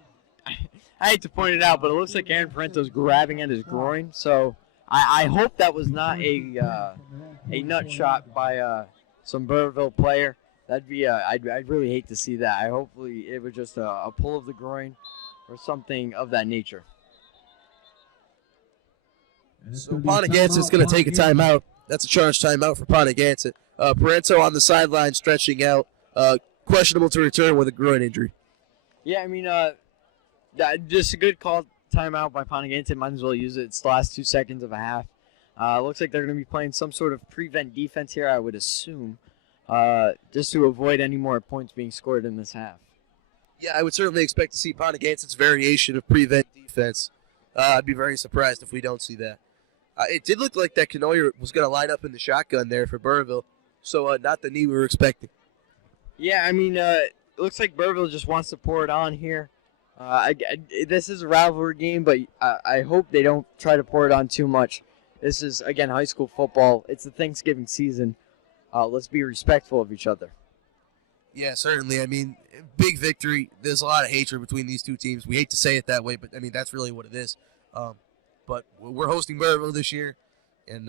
I hate to point it out, but it looks like Aaron Parento's grabbing at his groin. So I hope that was not a nut shot by some Burrillville player. That'd be I'd really hate to see that. Hopefully it was just a pull of the groin or something of that nature. So Ponaganset's going to take a timeout. That's a charge timeout for Ponaganset. Parento on the sideline stretching out. Questionable to return with a groin injury. Yeah, I mean, just a good call timeout by Ponaganset. Might as well use it. It's the last 2 seconds of a half. Looks like they're going to be playing some sort of prevent defense here, I would assume, just to avoid any more points being scored in this half. Yeah, I would certainly expect to see Ponaganset's variation of prevent defense. I'd be very surprised if we don't see that. It did look like that Canoyer was going to line up in the shotgun there for Burrillville, so not the knee we were expecting. Yeah, I mean, it looks like Burrillville just wants to pour it on here. This is a rivalry game, but I hope they don't try to pour it on too much. This is, again, high school football. It's the Thanksgiving season. Let's be respectful of each other. Yeah, certainly. I mean, big victory. There's a lot of hatred between these two teams. We hate to say it that way, but, I mean, that's really what it is. But we're hosting Burrillville this year, and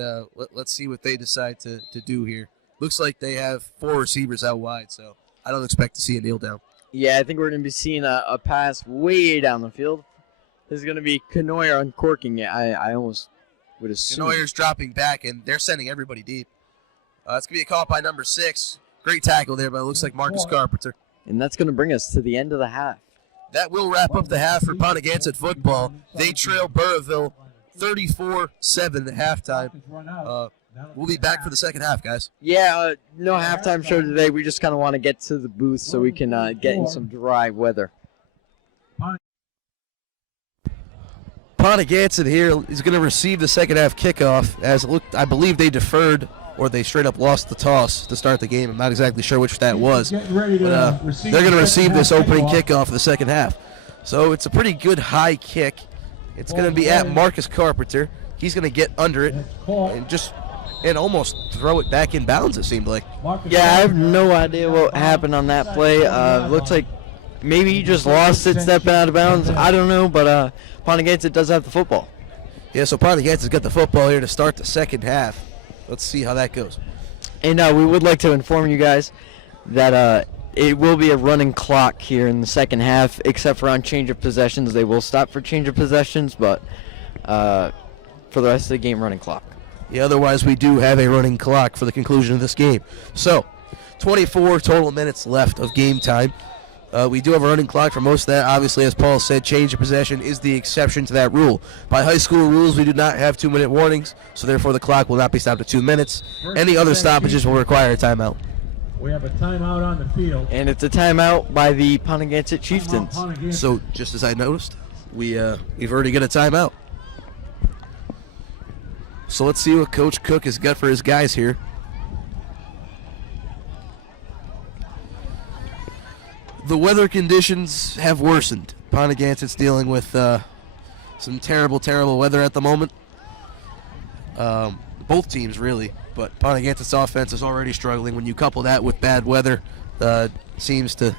let's see what they decide to do here. Looks like they have 4 receivers out wide, so I don't expect to see a kneel down. Yeah, I think we're going to be seeing a pass way down the field. This is going to be Canoyer uncorking it. I almost would assume. Canoyer's dropping back, and they're sending everybody deep. It's going to be a call by number 6. Great tackle there, but it looks like Marcus Carpenter. And that's going to bring us to the end of the half. That will wrap up the half for Ponaganset football. They trail Burrillville 34-7 at halftime. We'll be back for the second half, guys. Yeah, no halftime show today. We just kind of want to get to the booth so we can get in some dry weather. Ponaganset here is going to receive the second half kickoff. As it looked, I believe they deferred or they straight up lost the toss to start the game. I'm not exactly sure which that was. But they're going to receive this opening kickoff for the second half. So it's a pretty good high kick. It's going to be at Marcus Carpenter. He's going to get under it and almost throw it back in bounds, it seemed like. Yeah, I have no idea what happened on that play. Looks like maybe he just lost it stepping out of bounds. I don't know, but Ponaganset does have the football. Yeah, so Ponaganset's got the football here to start the second half. Let's see how that goes. And we would like to inform you guys that it will be a running clock here in the second half, except for on change of possessions. They will stop for change of possessions, but for the rest of the game, running clock. Yeah, otherwise we do have a running clock for the conclusion of this game. So, 24 total minutes left of game time. We do have a running clock for most of that. Obviously, as Paul said, change of possession is the exception to that rule. By high school rules, we do not have 2-minute warnings, so therefore the clock will not be stopped at 2 minutes. Any other stoppages will require a timeout. We have a timeout on the field. And it's a timeout by the Ponaganset Chieftains. So, just as I noticed, we've already got a timeout. So let's see what Coach Cook has got for his guys here. The weather conditions have worsened. Ponaganset's dealing with some terrible, terrible weather at the moment. Both teams, really. But Ponaganset's offense is already struggling. When you couple that with bad weather, seems to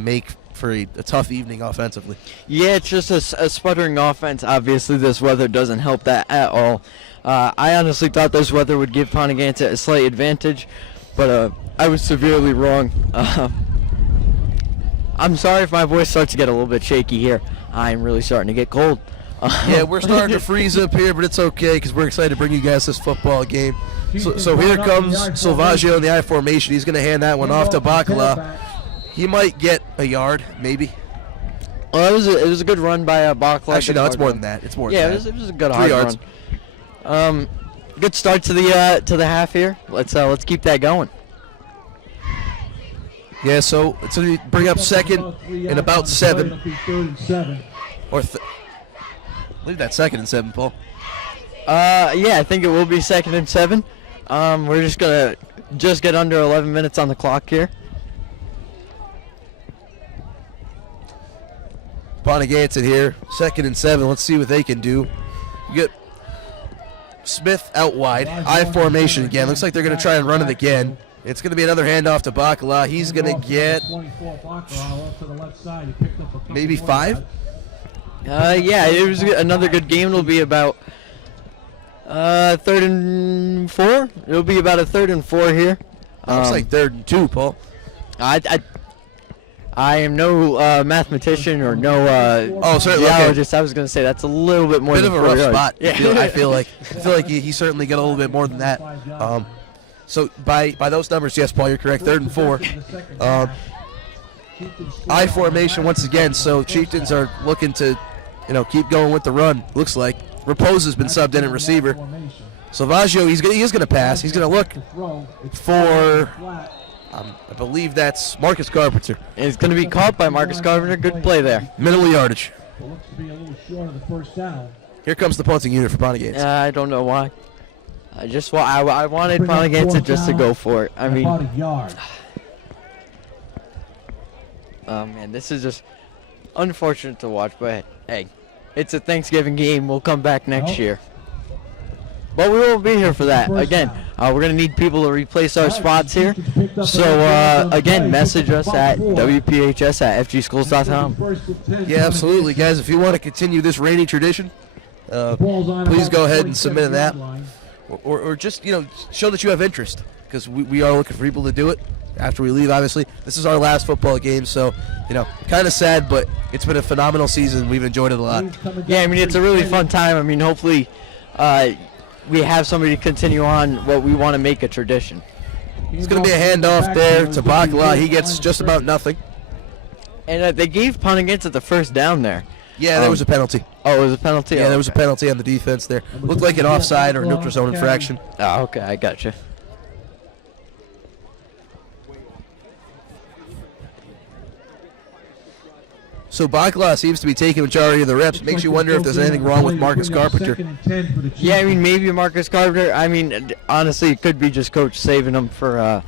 make for a tough evening offensively. Yeah, it's just a sputtering offense. Obviously, this weather doesn't help that at all. I honestly thought this weather would give Ponaganset a slight advantage, but I was severely wrong. I'm sorry if my voice starts to get a little bit shaky here. I'm really starting to get cold. Yeah, we're starting to freeze up here, but it's okay because we're excited to bring you guys this football game. So here comes Silvaggio in the I formation. He's going to hand that one off to Bacala. He might get a yard, maybe. Well, it was a good run by Bacala. Actually, no, it's more than that. It's more than that. Yeah, it was a good 3 yards. Run. Good start to the half here. Let's keep that going. Yeah, so it's going to bring up second and about 7. Or leave that 2nd and 7, Paul. Yeah, I think it will be 2nd and 7. We're just going to get under 11 minutes on the clock here. Ponaganset here, 2nd and 7. Let's see what they can do. You get Smith out wide. I formation again. Looks like they're going to try and run it again. It's going to be another handoff to Bacala. He's going to get maybe 5. Yeah, it was another good game. It'll be about 3rd and 4. It'll be about a 3rd and 4 here. Looks like 3rd and 2, Paul. I am no mathematician or no certainly, geologist. Okay. I was going to say that's a little bit more bit than of a rough spot. Yeah. I feel like he certainly got a little bit more than that. So by those numbers, yes, Paul, you're correct. 3rd and 4. I formation once again. So Chieftains are looking to, keep going with the run. Looks like Raposa has been subbed in at receiver. Salvaggio, he is going to pass. He's going to look for. I believe that's Marcus Carpenter. And it's going to be caught by Marcus Carpenter. Good play there. Minimal yardage. Looks to be a little short of the first down. Here comes the punting unit for Ponaganset. I don't know why. I wanted Ponaganset just to go for it. I mean, about a yard. Oh man, this is just unfortunate to watch. But hey, it's a Thanksgiving game. We'll come back next year. But we won't be here for that. Again, we're going to need people to replace our spots here. So, again, message us at wphs@fgschools.com. Yeah, absolutely, guys. If you want to continue this rainy tradition, please go ahead and submit an app. Or just, show that you have interest. Because we are looking for people to do it after we leave, obviously. This is our last football game, so, kind of sad, but it's been a phenomenal season. We've enjoyed it a lot. Yeah, I mean, it's a really fun time. I mean, hopefully we have somebody to continue on what we want to make a tradition. It's going to be a handoff there to Bacala. He gets just about nothing. And they gave Ponaganset the first down there. Yeah, there was a penalty. Oh, it was a penalty? Yeah, there was a penalty on the defense there. Looked like an offside or a neutral zone infraction. Oh, okay, I gotcha. So Bacala seems to be taking majority of the reps. Makes you wonder if there's anything wrong with Marcus Carpenter. Yeah, I mean, maybe Marcus Carpenter. I mean, honestly, it could be just coach saving him for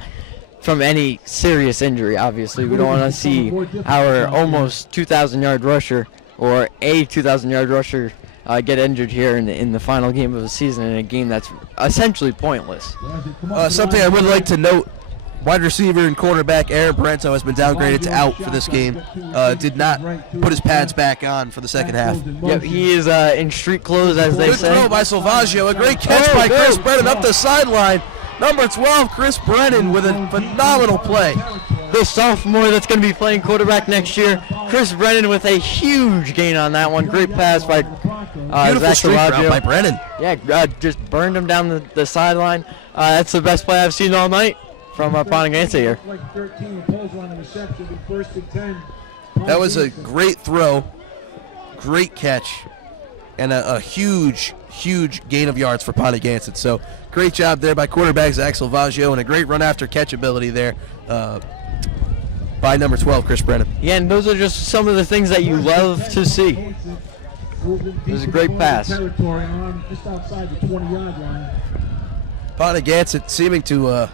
from any serious injury, obviously. We don't want to see our almost 2,000-yard rusher or a 2,000-yard rusher get injured here in the final game of the season in a game that's essentially pointless. Something I would like to note, wide receiver and cornerback Aaron Parento has been downgraded to out for this game. Did not put his pads back on for the second half. Yep, he is in street clothes, as they say. Good throw by Salvaggio. A great catch by Chris Brennan up the sideline. Number 12, Chris Brennan with a phenomenal play. The sophomore that's going to be playing quarterback next year, Chris Brennan with a huge gain on that one. Great pass by beautiful street route by Brennan. Yeah, just burned him down the sideline. That's the best play I've seen all night from Ponaganset here. That was a great throw, great catch, and a huge gain of yards for Ponaganset. So great job there by quarterback Zach Salvaggio, and a great run after catch ability there by number 12, Chris Brennan. Yeah, and those are just some of the things that you love to see. It was a great pass. Ponaganset seeming to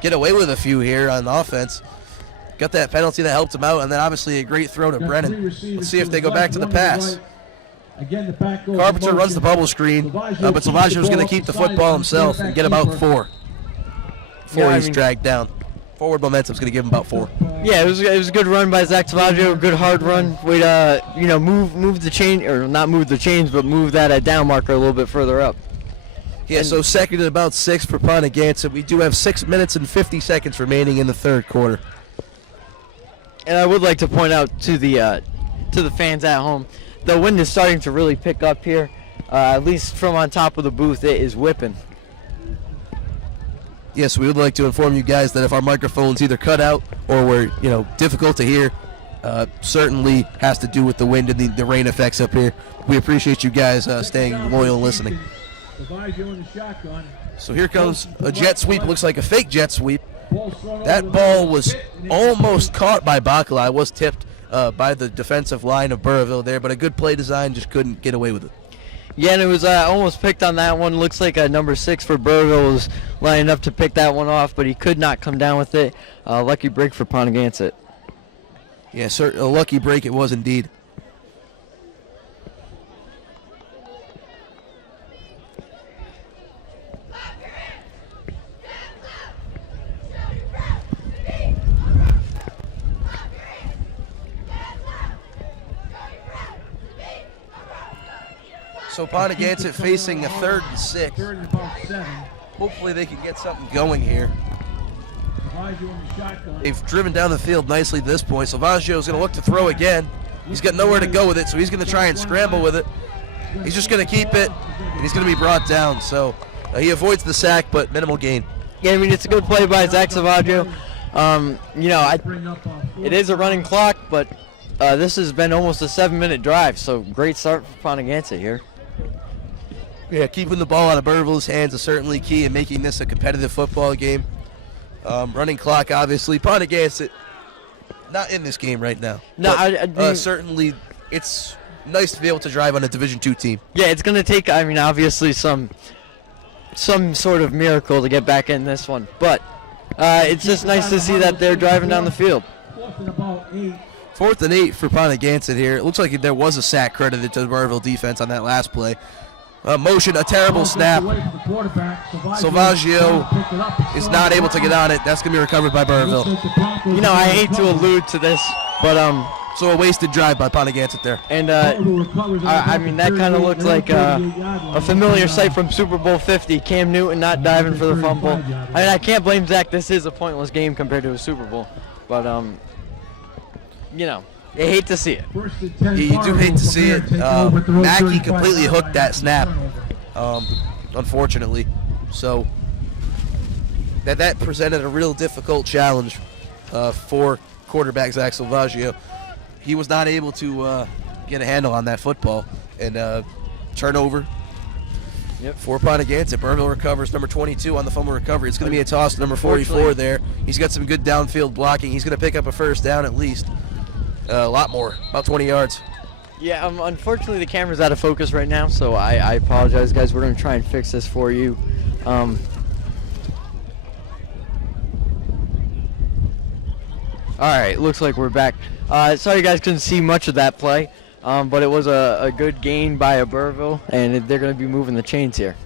get away with a few here on offense. Got that penalty that helped him out, and then obviously a great throw to Brennan. Let's see if they go back to the pass. Carpenter runs the bubble screen, but Salvaggio's going to keep the football himself and get about 4. Before he's dragged down. Forward momentum's going to give him about 4. Yeah, it was a good run by Zach Salvaggio, a good hard run. We'd move the chain, or not move the chains, but move that down marker a little bit further up. Yeah, so second and about 6 for Ponaganset. We do have 6 minutes and 50 seconds remaining in the third quarter. And I would like to point out to the fans at home, the wind is starting to really pick up here. At least from on top of the booth, it is whipping. Yes, we would like to inform you guys that if our microphones either cut out or were, difficult to hear, certainly has to do with the wind and the rain effects up here. We appreciate you guys staying loyal and listening. So here comes a jet sweep. Looks like a fake jet sweep. That ball was almost caught by Bacala. It was tipped by the defensive line of Burrillville there, but a good play design, just couldn't get away with it. Yeah, and it was almost picked on that one. Looks like number 6 for Burrillville was lining up to pick that one off, but he could not come down with it. Lucky break for Ponaganset. Yeah, sir, a lucky break it was indeed. So Ponaganset facing a 3rd and 6. Hopefully they can get something going here. They've driven down the field nicely to this point. Salvaggio is going to look to throw again. He's got nowhere to go with it, so he's going to try and scramble with it. He's just going to keep it, and he's going to be brought down. So he avoids the sack, but minimal gain. Yeah, I mean, it's a good play by Zach Salvaggio. It is a running clock, but this has been almost a 7-minute drive, so great start for Ponaganset here. Yeah, keeping the ball out of Burrillville's hands is certainly key in making this a competitive football game. Running clock, obviously. Ponaganset not in this game right now. No, but, certainly it's nice to be able to drive on a Division II team. Yeah, it's going to take, obviously some sort of miracle to get back in this one. But it's just nice to see that they're driving down the field. 4th and 8 for Ponaganset here. It looks like there was a sack credited to the Burrillville defense on that last play. Motion, a terrible snap. Salvaggio is not able to get on it. That's going to be recovered by Burrillville. I hate to allude to this, but so a wasted drive by Ponaganset there. And that kind of looks like a familiar sight from Super Bowl 50. Cam Newton not diving for the fumble. I can't blame Zach. This is a pointless game compared to a Super Bowl, but I hate to see it. You do hate to see it. Mackey completely hooked that snap, unfortunately. So that presented a real difficult challenge for quarterback Zach Salvaggio. He was not able to get a handle on that football, and turnover for Ponaganset. Burrillville recovers number 22 on the fumble recovery. It's going to be a toss to number 44 there. He's got some good downfield blocking. He's going to pick up a first down at least. A lot more, about 20 yards. Yeah, unfortunately the camera's out of focus right now, so I apologize, guys. We're going to try and fix this for you. All right, looks like we're back. Sorry you guys couldn't see much of that play, but it was a good gain by Burrillville, and they're going to be moving the chains here.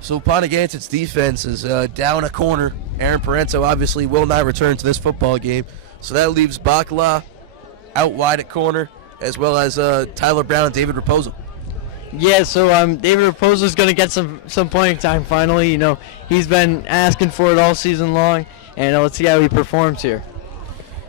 So Ponaganset's defense is down a corner. Aaron Parenzo obviously will not return to this football game. So that leaves Bacala out wide at corner, as well as Tyler Brown and David Raposo. Yeah, so David Raposo is going to get some playing time finally. He's been asking for it all season long, and let's see how he performs here.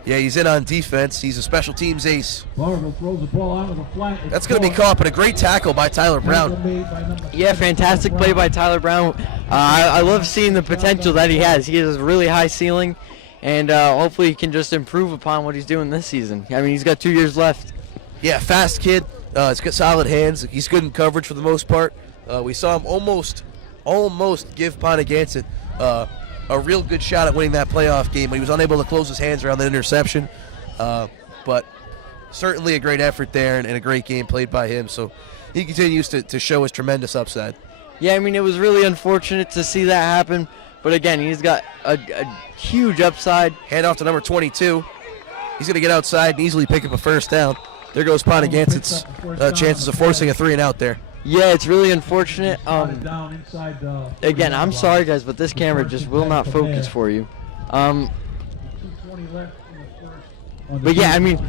Yeah, he's in on defense. He's a special teams ace. Throws the ball out of the flat. That's going to be caught, but a great tackle by Tyler Brown. Yeah, fantastic play by Tyler Brown. I love seeing the potential that he has. He has a really high ceiling, and hopefully he can just improve upon what he's doing this season. I mean, he's got 2 years left. Yeah, fast kid. He's got solid hands. He's good in coverage for the most part. We saw him almost give Ponaganset a real good shot at winning that playoff game, but he was unable to close his hands around the interception. But certainly a great effort there and a great game played by him. So he continues to show his tremendous upside. Yeah, I mean, it was really unfortunate to see that happen. But again, he's got a huge upside. Hand off to number 22. He's going to get outside and easily pick up a first down. There goes Ponaganset's chances of forcing a 3-and-out there. Yeah, it's really unfortunate. Again, I'm sorry, guys, but this camera just will not focus for you. But yeah, I mean,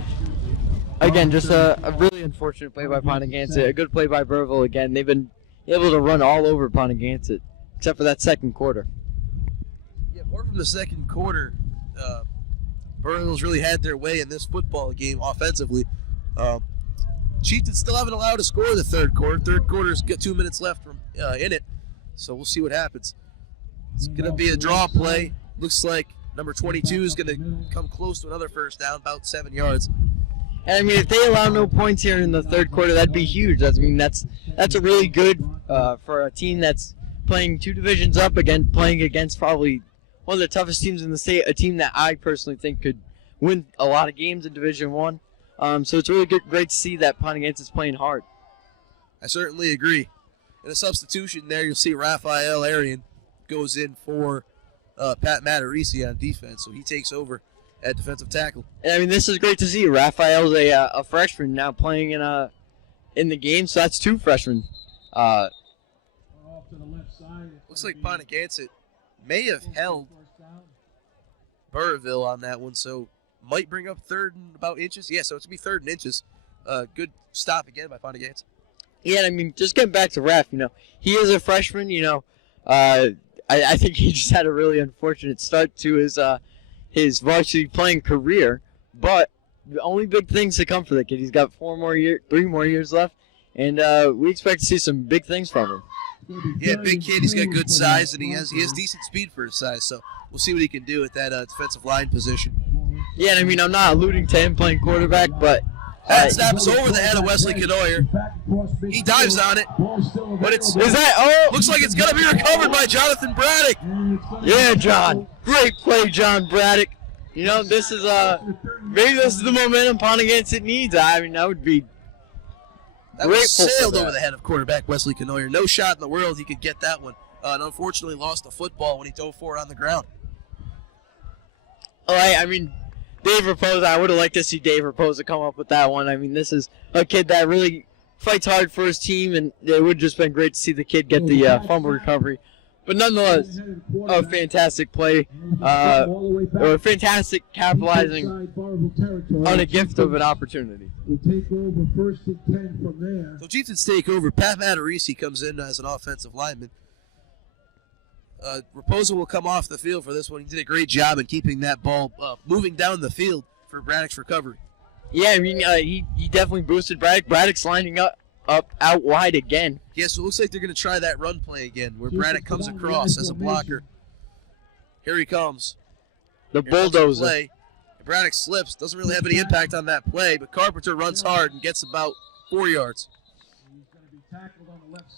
again, just a really unfortunate play by Ponaganset. A good play by Burrillville again. They've been able to run all over Ponaganset, except for that second quarter. Yeah, apart from the second quarter, Burrillville's really had their way in this football game offensively. Chieftains still haven't allowed a score in the third quarter. Third quarter's got 2 minutes left in it, so we'll see what happens. It's going to be a draw play. Looks like number 22 is going to come close to another first down, about 7 yards. And I mean, if they allow no points here in the third quarter, that'd be huge. That's a really good for a team that's playing 2 divisions up again, playing against probably one of the toughest teams in the state, a team that I personally think could win a lot of games in Division I. So it's really great to see that Ponaganset's playing hard. I certainly agree. In a substitution there, you'll see Raphael Arian goes in for Pat Matarisi on defense, so he takes over at defensive tackle. And I mean, this is great to see. Raphael's a freshman now playing in the game, so that's 2 freshmen. Looks like Ponaganset may have held Burrillville on that one, so might bring up 3rd and about inches. Yeah, so it's going to be 3rd and inches. Good stop again by Ponaganset. Yeah, I mean, just getting back to Raph, he is a freshman, I think he just had a really unfortunate start to his varsity playing career. But the only big things to come for the kid. He's got 3 more years left, and we expect to see some big things from him. Yeah, big kid. He's got good size, and he has decent speed for his size. So we'll see what he can do at that defensive line position. Yeah, and I mean, I'm not alluding to him playing quarterback, but that snap is over the head of Wesley Canoyer. He dives on it, but looks like it's going to be recovered by Jonathan Braddock. Yeah, John. Great play, John Braddock. You know, this is maybe this is the momentum Ponaganset needs. I mean, that would be that was sailed over the head of quarterback Wesley Canoyer. No shot in the world he could get that one. And unfortunately lost the football when he dove for it on the ground. Oh, I mean, Dave Raposa, I would have liked to see Dave Raposa come up with that one. I mean, this is a kid that really fights hard for his team, and it would have just been great to see the kid get the fumble recovery. But nonetheless, a fantastic play, or fantastic capitalizing on a gift of an opportunity. So Chieftains take over. Pat Matarisi comes in as an offensive lineman. Raposa will come off the field for this one. He did a great job in keeping that ball moving down the field for Braddock's recovery. Yeah, I mean, he definitely boosted Braddock. Braddock's lining up out wide again. Yeah, so it looks like they're going to try that run play again where Braddock comes across as a blocker. Here he comes. The bulldozer. Play. Braddock slips. Doesn't really have any impact on that play, but Carpenter runs hard and gets about 4 yards.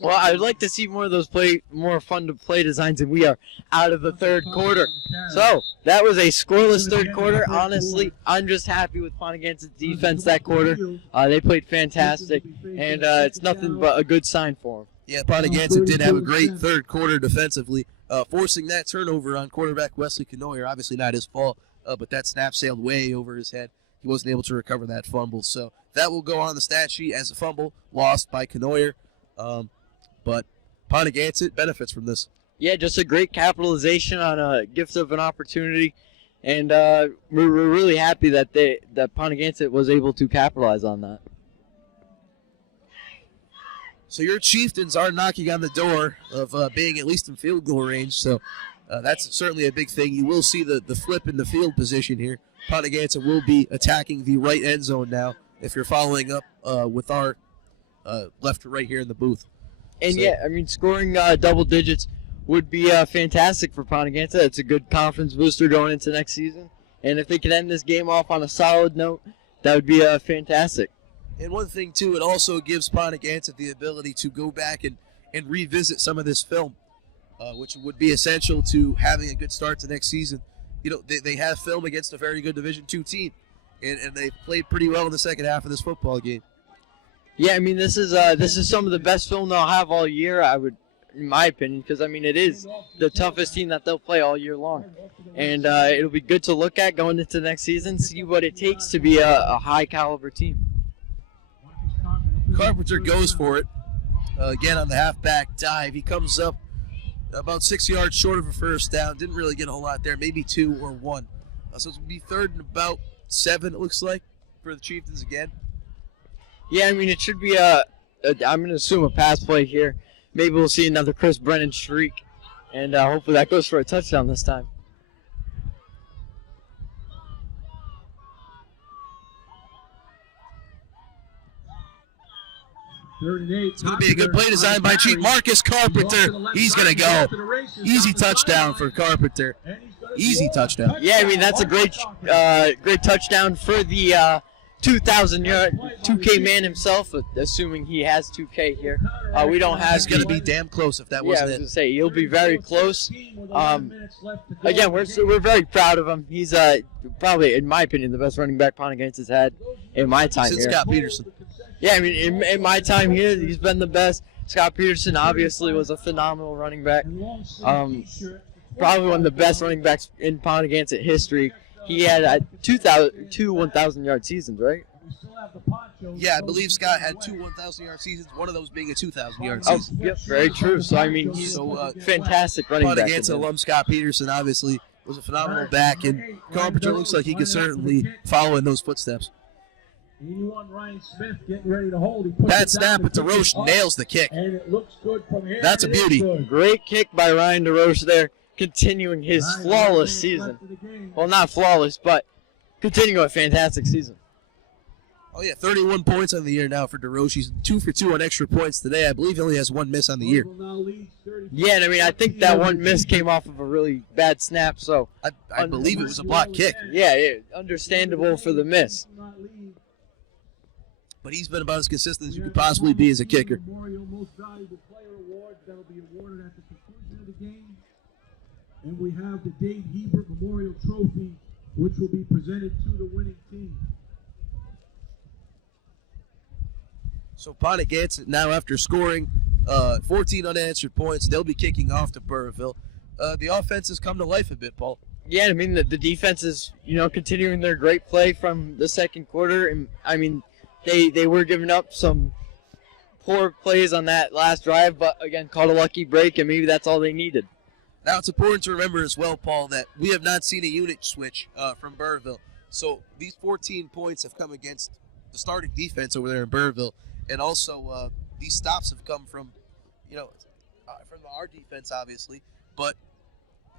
Well, I'd like to see more of those more fun to play designs, and we are out of the third quarter. So that was a scoreless third quarter. Honestly, I'm just happy with Ponaganset's defense that quarter. They played fantastic, and it's nothing but a good sign for them. Yeah, Ponaganset did have a great third quarter defensively, forcing that turnover on quarterback Wesley Canoyer. Obviously not his fault, but that snap sailed way over his head. He wasn't able to recover that fumble. So that will go on the stat sheet as a fumble lost by Canoyer. But Ponaganset benefits from this. Yeah, just a great capitalization on a gift of an opportunity, and we're really happy that Ponaganset was able to capitalize on that. So your Chieftains are knocking on the door of being at least in field goal range, so that's certainly a big thing. You will see the flip in the field position here. Ponaganset will be attacking the right end zone now if you're following up with our left to right here in the booth. And so, yeah, I mean, scoring double digits would be fantastic for Ponaganset. It's a good confidence booster going into next season. And if they can end this game off on a solid note, that would be fantastic. And one thing, too, it also gives Ponaganset the ability to go back and revisit some of this film, which would be essential to having a good start to next season. You know, they have film against a very good Division II team, and they played pretty well in the second half of this football game. Yeah, I mean, this is some of the best film they'll have all year, I would, in my opinion, because, I mean, it is the toughest team that they'll play all year long. And it'll be good to look at going into next season, see what it takes to be a high-caliber team. Carpenter goes for it. Again, on the halfback dive. He comes up about 6 yards short of a first down. Didn't really get a whole lot there, maybe 2 or 1. So it's going to be 3rd and about 7, it looks like, for the Chieftains again. Yeah, I mean, it should be I'm going to assume a pass play here. Maybe we'll see another Chris Brennan streak, and hopefully that goes for a touchdown this time. It's going to be a good play designed by Chief Marcus Carpenter. He's going to go. Easy touchdown for Carpenter. Easy touchdown. Yeah, I mean, that's a great touchdown for the 2,000-yard 2K man himself, assuming he has 2K here. We don't have. He's going to be damn close if that wasn't it. Yeah, I was going to say, he'll be very close. Again, we're very proud of him. He's probably, in my opinion, the best running back Ponaganset's had in my time since here. Scott Peterson. Yeah, I mean, in my time here, he's been the best. Scott Peterson obviously was a phenomenal running back. Probably one of the best running backs in Ponaganset history. He had two 1,000-yard seasons, right? Yeah, I believe Scott had 2 1,000-yard seasons, one of those being a 2,000-yard season. Yep, very true. So, I mean, he's a fantastic running back. Ponaganset alum Scott Peterson obviously was a phenomenal back, and Carpenter looks like he could certainly follow in those footsteps. 81, Ryan Smith getting ready to hold. He puts Bad it snap, down but and kicks DeRoche it nails the kick. And it looks good from here. That's a It is beauty. good. Great kick by Ryan DeRoche there, continuing his 9 flawless minutes season. left of the game. Well, not flawless, but continuing a fantastic season. Oh, yeah, 31 points on the year now for DeRoche. He's 2 for 2 on extra points today. I believe he only has 1 miss on the year. Burrillville now leads 34. Yeah, and I mean, I think that one miss came off of a really bad snap, so I believe it was a block kick. yeah, understandable for the miss. But he's been about as consistent as you could possibly be as a kicker. Memorial Most Valuable Player Award that'll be awarded at the conclusion of the game. And we have the Dave Hebert Memorial Trophy, which will be presented to the winning team. So Ponaganset now, after scoring 14 unanswered points, they'll be kicking off to Burrillville. The offense has come to life a bit, Paul. Yeah, I mean, the defense is, continuing their great play from the second quarter. And, I mean, they were giving up some poor plays on that last drive, but, again, caught a lucky break, and maybe that's all they needed. Now, it's important to remember as well, Paul, that we have not seen a unit switch from Burrillville. So these 14 points have come against the starting defense over there in Burrillville. And also, these stops have come from, from our defense, obviously, but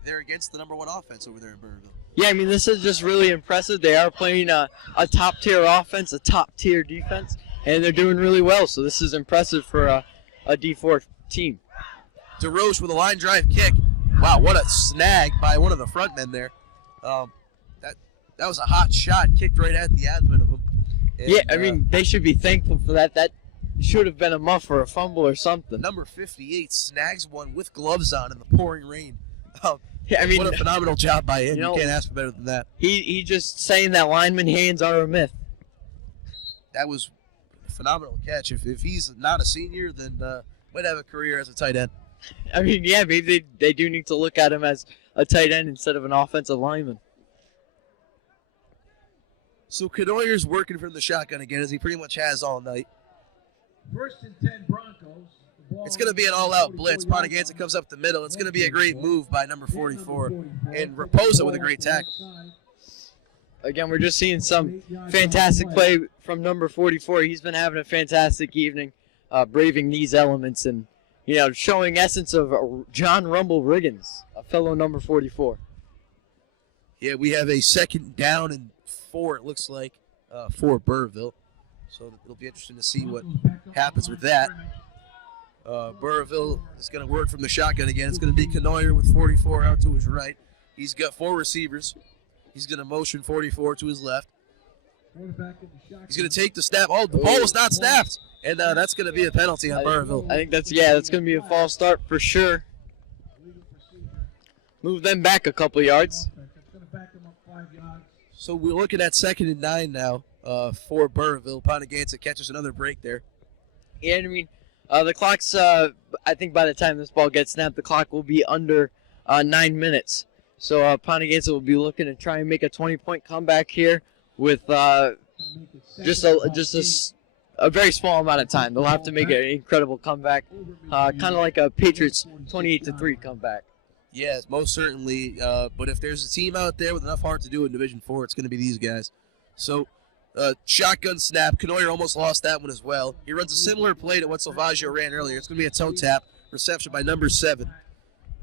they're against the number 1 offense over there in Burrillville. Yeah, I mean, this is just really impressive. They are playing a top-tier offense, a top-tier defense, and they're doing really well. So this is impressive for a D4 team. DeRoche with a line drive kick. Wow, what a snag by one of the front men there. That was a hot shot, kicked right at the abdomen of him. And, yeah, I mean, they should be thankful for that. That should have been a muff or a fumble or something. Number 58 snags one with gloves on in the pouring rain. Yeah, I mean, what a phenomenal job by him. You can't ask for better than that. He just saying that lineman hands are a myth. That was a phenomenal catch. If he's not a senior, then might have a career as a tight end. I mean, yeah, maybe they do need to look at him as a tight end instead of an offensive lineman. So Canoyer's working from the shotgun again, as he pretty much has all night. 1st and 10 Broncos. It's going to be an all-out blitz. Ponaganset comes up the middle. It's going to be a great move by number 44. And Raposa with a great tackle. Again, we're just seeing some fantastic play from number 44. He's been having a fantastic evening, braving these elements and, showing essence of John Rumble Riggins, a fellow number 44. Yeah, we have a 2nd down and 4, it looks like, for Burrillville. So it'll be interesting to see what happens with that. Burrillville is going to work from the shotgun again. It's going to be Canoyer with 44 out to his right. He's got 4 receivers. He's going to motion 44 to his left. He's going to take the snap. Oh, the ball was not snapped. And that's going to be a penalty on Burrillville. I think that's going to be a false start for sure. Move them back a couple yards. So we're looking at 2nd and 9 now for Burrillville. Ponaganset catches another break there. Yeah, I mean, the clock's, I think by the time this ball gets snapped, the clock will be under 9 minutes. So Ponaganset will be looking to try and make a 20-point comeback here with just a very small amount of time. They'll have to make an incredible comeback, kind of like a Patriots 28-3 comeback. Yes, most certainly. But if there's a team out there with enough heart to do it in Division 4, it's going to be these guys. So, shotgun snap. Canoyer almost lost that one as well. He runs a similar play to what Salvaggio ran earlier. It's going to be a toe tap reception by number 7.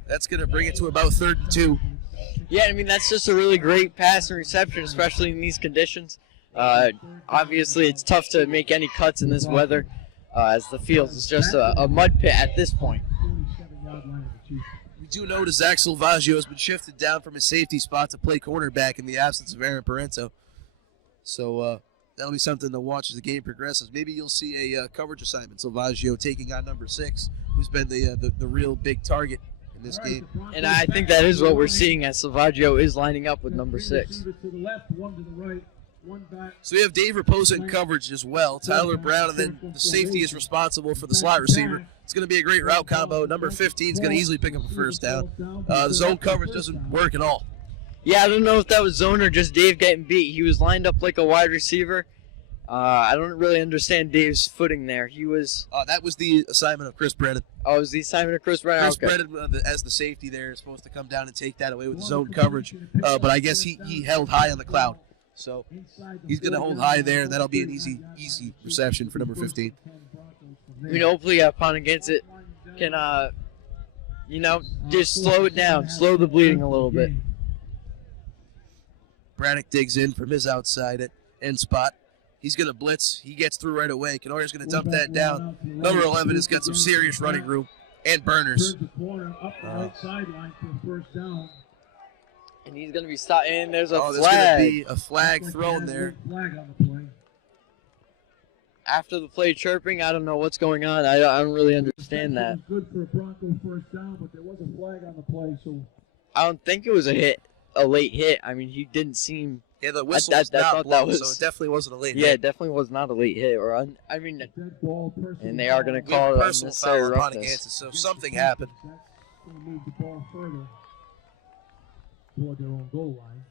That's going to bring it to about 3rd and 2. Yeah, I mean, that's just a really great pass and reception, especially in these conditions. Obviously, it's tough to make any cuts in this weather, as the field is just a mud pit at this point. We do notice Zach Salvaggio has been shifted down from his safety spot to play cornerback in the absence of Aaron Parento. So that'll be something to watch as the game progresses. Maybe you'll see a coverage assignment. Salvaggio taking on number 6, who's been the real big target in this game. And I think that is what we're seeing as Salvaggio is lining up with number 6. So we have Dave Raposa in coverage as well. Tyler Brown, and then the safety is responsible for the slot receiver. It's going to be a great route combo. Number 15 is going to easily pick up a 1st down. The zone coverage doesn't work at all. Yeah, I don't know if that was zone or just Dave getting beat. He was lined up like a wide receiver. I don't really understand Dave's footing there. He was... that was the assignment of Chris Brennan. Oh, it was the assignment of Chris Brennan? Chris Brennan, as the safety there, is supposed to come down and take that away with zone coverage. But I guess he held high on the cloud. So he's going to hold high there. That'll be an easy reception for number 15. Hopefully Ponaganset can, just slow it down, slow the bleeding a little bit. Braddock digs in from his outside end spot. He's going to blitz. He gets through right away. Kenoyer's going to dump that down. Number 11 has got some serious running room and burners. And he's going to be stopped. And there's a flag. There's going to be a flag thrown there. After the play chirping, I don't know what's going on. I don't really understand that. Good for a Bronco first down, but there was a flag on the play, so I don't think it was a late hit. I mean, he didn't seem. Yeah, the whistle was not blown, so it definitely wasn't a late hit. Yeah, it definitely was not a late hit. And they are going to call it personal foul on Ponaganset, so something happened. Move the ball further toward their own goal line.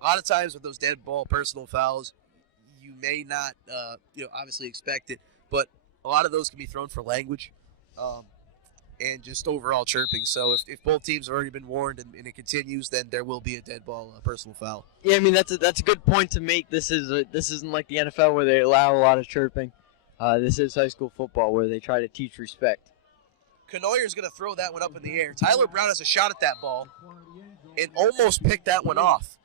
A lot of times with those dead ball personal fouls, you may not, obviously expect it, but a lot of those can be thrown for language and just overall chirping. So if both teams have already been warned and it continues, then there will be a dead ball personal foul. Yeah, I mean that's a good point to make. This isn't like the NFL where they allow a lot of chirping. This is high school football where they try to teach respect. Kenoyer's going to throw that one up in the air. Tyler Brown has a shot at that ball and almost picked that one off.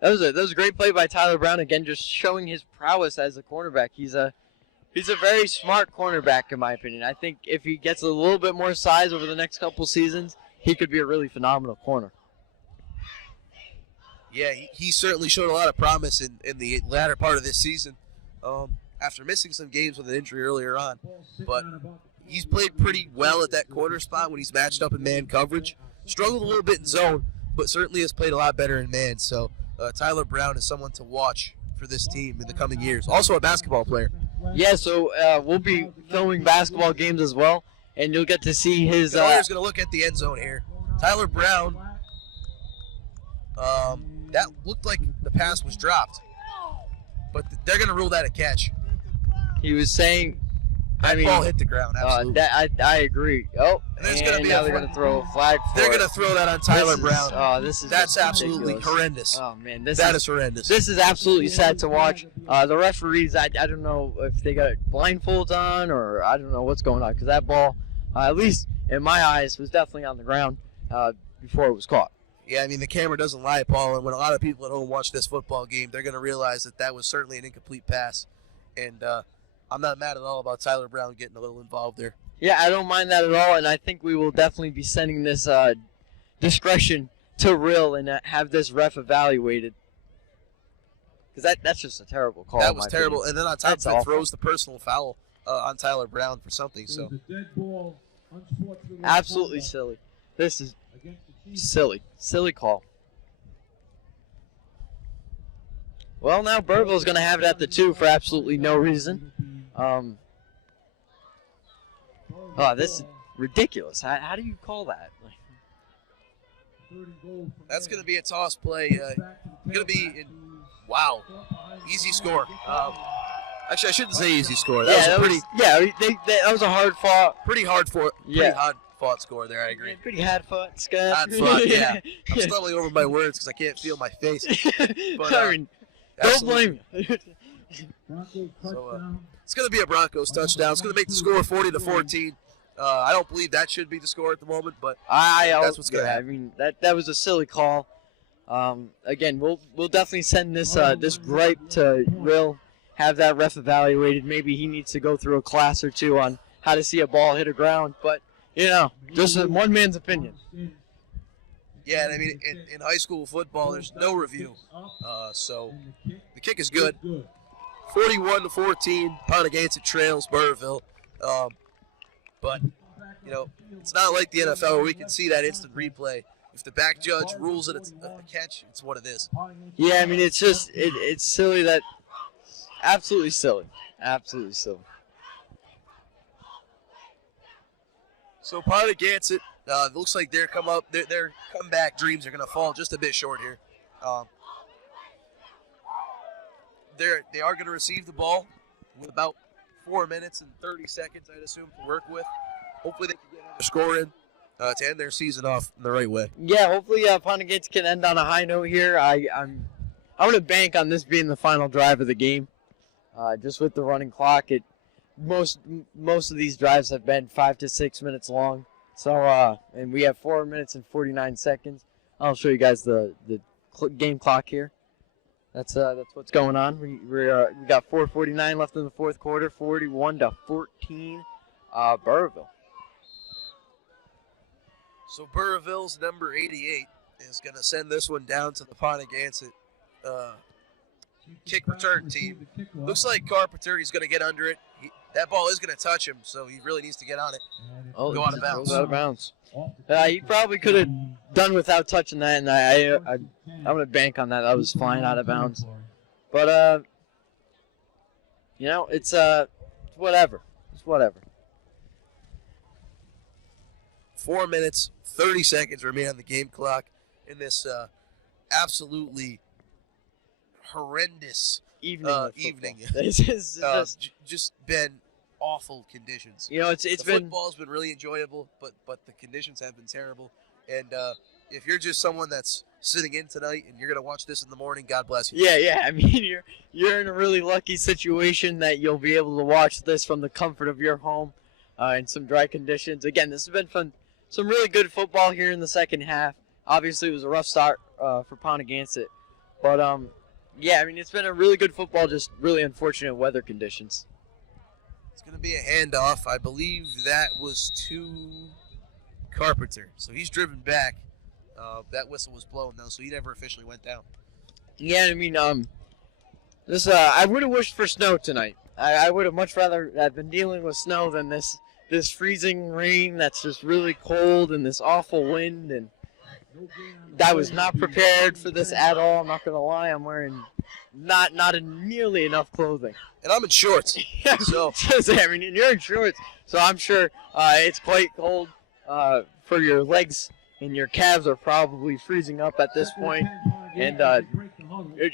That was a great play by Tyler Brown, again, just showing his prowess as a cornerback. He's a very smart cornerback, in my opinion. I think if he gets a little bit more size over the next couple seasons, he could be a really phenomenal corner. Yeah, he certainly showed a lot of promise in the latter part of this season after missing some games with an injury earlier on. But he's played pretty well at that corner spot when he's matched up in man coverage. Struggled a little bit in zone, but certainly has played a lot better in man. So Tyler Brown is someone to watch for this team in the coming years. Also a basketball player. Yeah, so we'll be filming basketball games as well, and you'll get to see his... Kenoyer's going to look at the end zone here. Tyler Brown, that looked like the pass was dropped, but they're going to rule that a catch. He was saying... That ball hit the ground, absolutely. I agree. Oh, and there's going to be now they're going to throw a flag for They're going to throw that on Tyler Brown. That's absolutely horrendous. Oh, man. That is horrendous. This is absolutely sad to watch. The referees, I don't know if they got blindfolds on or I don't know what's going on, because that ball, at least in my eyes, was definitely on the ground before it was caught. Yeah, I mean, the camera doesn't lie, Paul, and when a lot of people at home watch this football game, they're going to realize that was certainly an incomplete pass. And I'm not mad at all about Tyler Brown getting a little involved there. Yeah, I don't mind that at all, and I think we will definitely be sending this discretion to Rill and have this ref evaluated. Because that's just a terrible call. That was terrible, opinion. And then on top of it, throws the personal foul on Tyler Brown for something. So absolutely silly. This is silly call. Well, now Burrillville's going to have it at the 2 for absolutely no reason. This is ridiculous. How do you call that? That's going to be a toss play. Going to be, wow, easy score. Actually, I shouldn't say easy score. That was a hard fought. Pretty hard fought score there. I agree. Yeah, pretty hard fought, Scott. Hard fought. Yeah. I'm stumbling over my words because I can't feel my face. But, don't blame you. So, it's going to be a Broncos touchdown. It's going to make the score 40-14. I don't believe that should be the score at the moment, but that's what's going to happen. I mean, that was a silly call. Again, we'll definitely send this gripe to Rill, have that ref evaluated. Maybe he needs to go through a class or two on how to see a ball hit a ground. But just one man's opinion. Yeah, and I mean, in high school football, there's no review. So the kick is good. 41-14, Ponaganset trails Burrillville. But, it's not like the NFL where we can see that instant replay. If the back judge rules it, it's a catch, it's what it is. Yeah, I mean, it's just, it's silly that, absolutely silly. Absolutely silly. So Ponaganset, it looks like their comeback dreams are going to fall just a bit short here. They are going to receive the ball with about 4 minutes and 30 seconds, I'd assume, to work with. Hopefully they can get another score in to end their season off in the right way. Yeah, hopefully Ponaganset can end on a high note here. I'm I'm gonna bank on this being the final drive of the game. Just with the running clock, most of these drives have been 5 to 6 minutes long. So and we have 4 minutes and 49 seconds. I'll show you guys the game clock here. That's what's going on. We got 4:49 left in the fourth quarter. 41-14, Burrillville. So Burrillville's number 88 is going to send this one down to the Ponaganset kick return team. Looks like Carpenter, he's going to get under it. That ball is going to touch him, so he really needs to get on it. Go out of bounds. Goes out of bounds. He probably could have done without touching that, and I'm going to bank on that. That was flying out of bounds. But, it's whatever. It's whatever. 4 minutes, 30 seconds remain on the game clock in this absolutely horrendous evening. It's just been awful conditions. It's the been football's been really enjoyable, but the conditions have been terrible. And if you're just someone that's sitting in tonight and you're gonna watch this in the morning, God bless you. Yeah. I mean, you're in a really lucky situation that you'll be able to watch this from the comfort of your home in some dry conditions. Again, this has been fun. Some really good football here in the second half. Obviously, it was a rough start for Ponaganset, but yeah, I mean, it's been a really good football. Just really unfortunate weather conditions. It's going to be a handoff. I believe that was to Carpenter. So he's driven back. That whistle was blown, though, so he never officially went down. Yeah, I mean, this I would have wished for snow tonight. I would have much rather have been dealing with snow than this freezing rain that's just really cold and this awful wind. And I was not prepared for this at all. I'm not going to lie. I'm wearing not nearly enough clothing. And I'm in shorts. So I mean, you're in shorts, so I'm sure it's quite cold for your legs, and your calves are probably freezing up at this point. And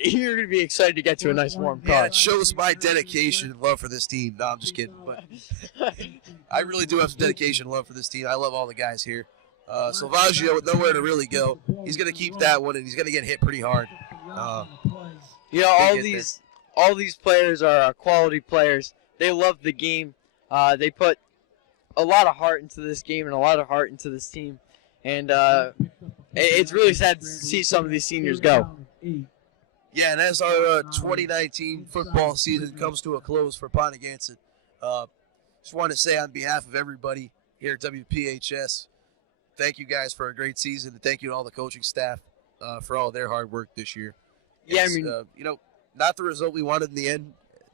you're going to be excited to get to a nice warm car. Yeah, it shows my dedication and love for this team. No, I'm just kidding. But I really do have some dedication and love for this team. I love all the guys here. Salvaggio with nowhere to really go. He's going to keep that one, and he's going to get hit pretty hard. All these players are quality players. They love the game. They put a lot of heart into this game and a lot of heart into this team. And it's really sad to see some of these seniors go. Yeah, and as our 2019 football season comes to a close for Ponaganset, just want to say on behalf of everybody here at WPHS, thank you guys for a great season, and thank you to all the coaching staff for all their hard work this year. Yeah, it's, not the result we wanted in the end,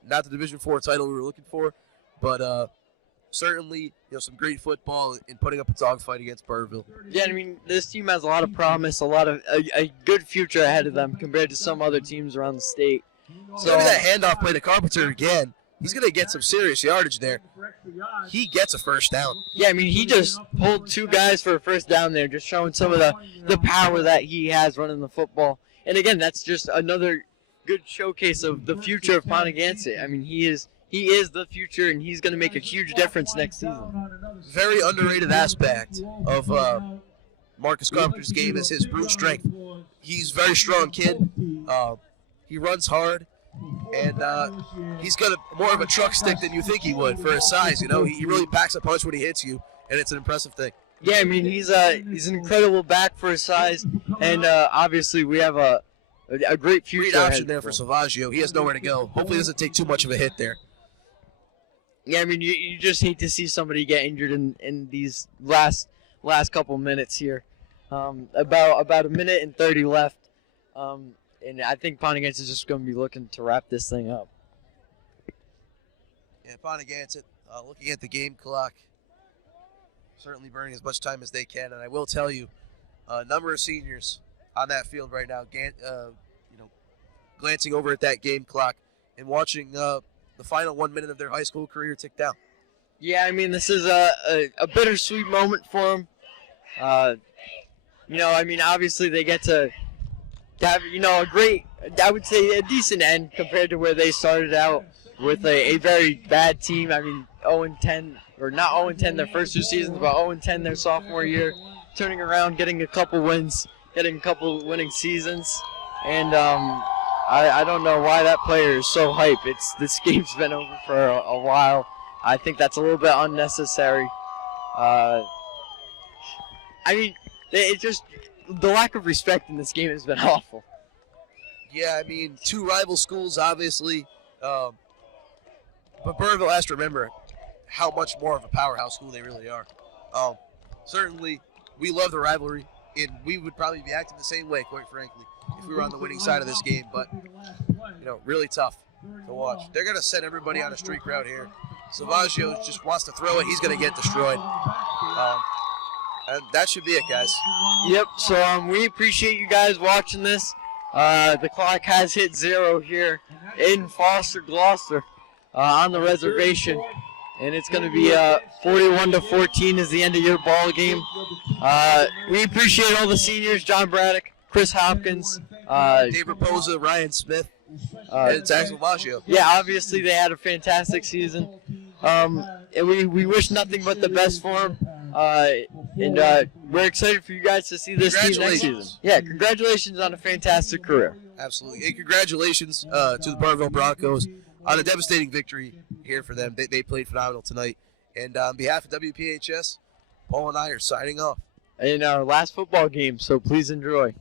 not the Division IV title we were looking for, but certainly some great football in putting up a dogfight against Burrillville. Yeah, I mean, this team has a lot of promise, a good future ahead of them compared to some other teams around the state. So that handoff play to Carpenter again. He's going to get some serious yardage there. He gets a first down. Yeah, I mean, he just pulled two guys for a first down there, just showing some of the power that he has running the football. And again, that's just another good showcase of the future of Ponaganset. I mean, he is the future, and he's going to make a huge difference next season. Very underrated aspect of Marcus Carpenter's game is his brute strength. He's a very strong kid. He runs hard. And he's got more of a truck stick than you think he would for his size. He really packs a punch when he hits you, and it's an impressive thing. Yeah, I mean, he's an incredible back for his size, and obviously we have a great future. Great option there for Salvaggio. He has nowhere to go. Hopefully, he doesn't take too much of a hit there. Yeah, I mean, you just hate to see somebody get injured in these last couple minutes here. About a minute and 30 left. And I think Ponaganset is just going to be looking to wrap this thing up. Yeah, Ponaganset, looking at the game clock, certainly burning as much time as they can. And I will tell you, a number of seniors on that field right now, glancing over at that game clock and watching the final 1 minute of their high school career tick down. Yeah, I mean, this is a bittersweet moment for them. I mean, obviously they get to have, a great, I would say a decent end compared to where they started out with a very bad team. I mean, 0-10, or not 0-10 their first two seasons, but 0-10 their sophomore year, turning around, getting a couple wins, getting a couple winning seasons. And, I don't know why that player is so hype. This game's been over for a while. I think that's a little bit unnecessary. I mean, it just the lack of respect in this game has been awful. Yeah, I mean, two rival schools, obviously. But Burrillville has to remember how much more of a powerhouse school they really are. Certainly, we love the rivalry, and we would probably be acting the same way, quite frankly, if we were on the winning side of this game. But, really tough to watch. They're going to send everybody on a streak route here. Salvaggio just wants to throw it. He's going to get destroyed. And that should be it, guys. Yep, so we appreciate you guys watching this. The clock has hit 0 here in Foster, Gloucester, on the reservation. And it's going to be 41-14 is the end of your ball game. We appreciate all the seniors, John Braddock, Chris Hopkins, Dave Raposa, Ryan Smith, and Zach Salvaggio. Yeah, obviously they had a fantastic season. And we wish nothing but the best for them. And we're excited for you guys to see this team next season. Yeah, congratulations on a fantastic career. Absolutely. And congratulations to the Burrillville Broncos on a devastating victory here for them. They played phenomenal tonight. And on behalf of WPHS, Paul and I are signing off. In our last football game, so please enjoy.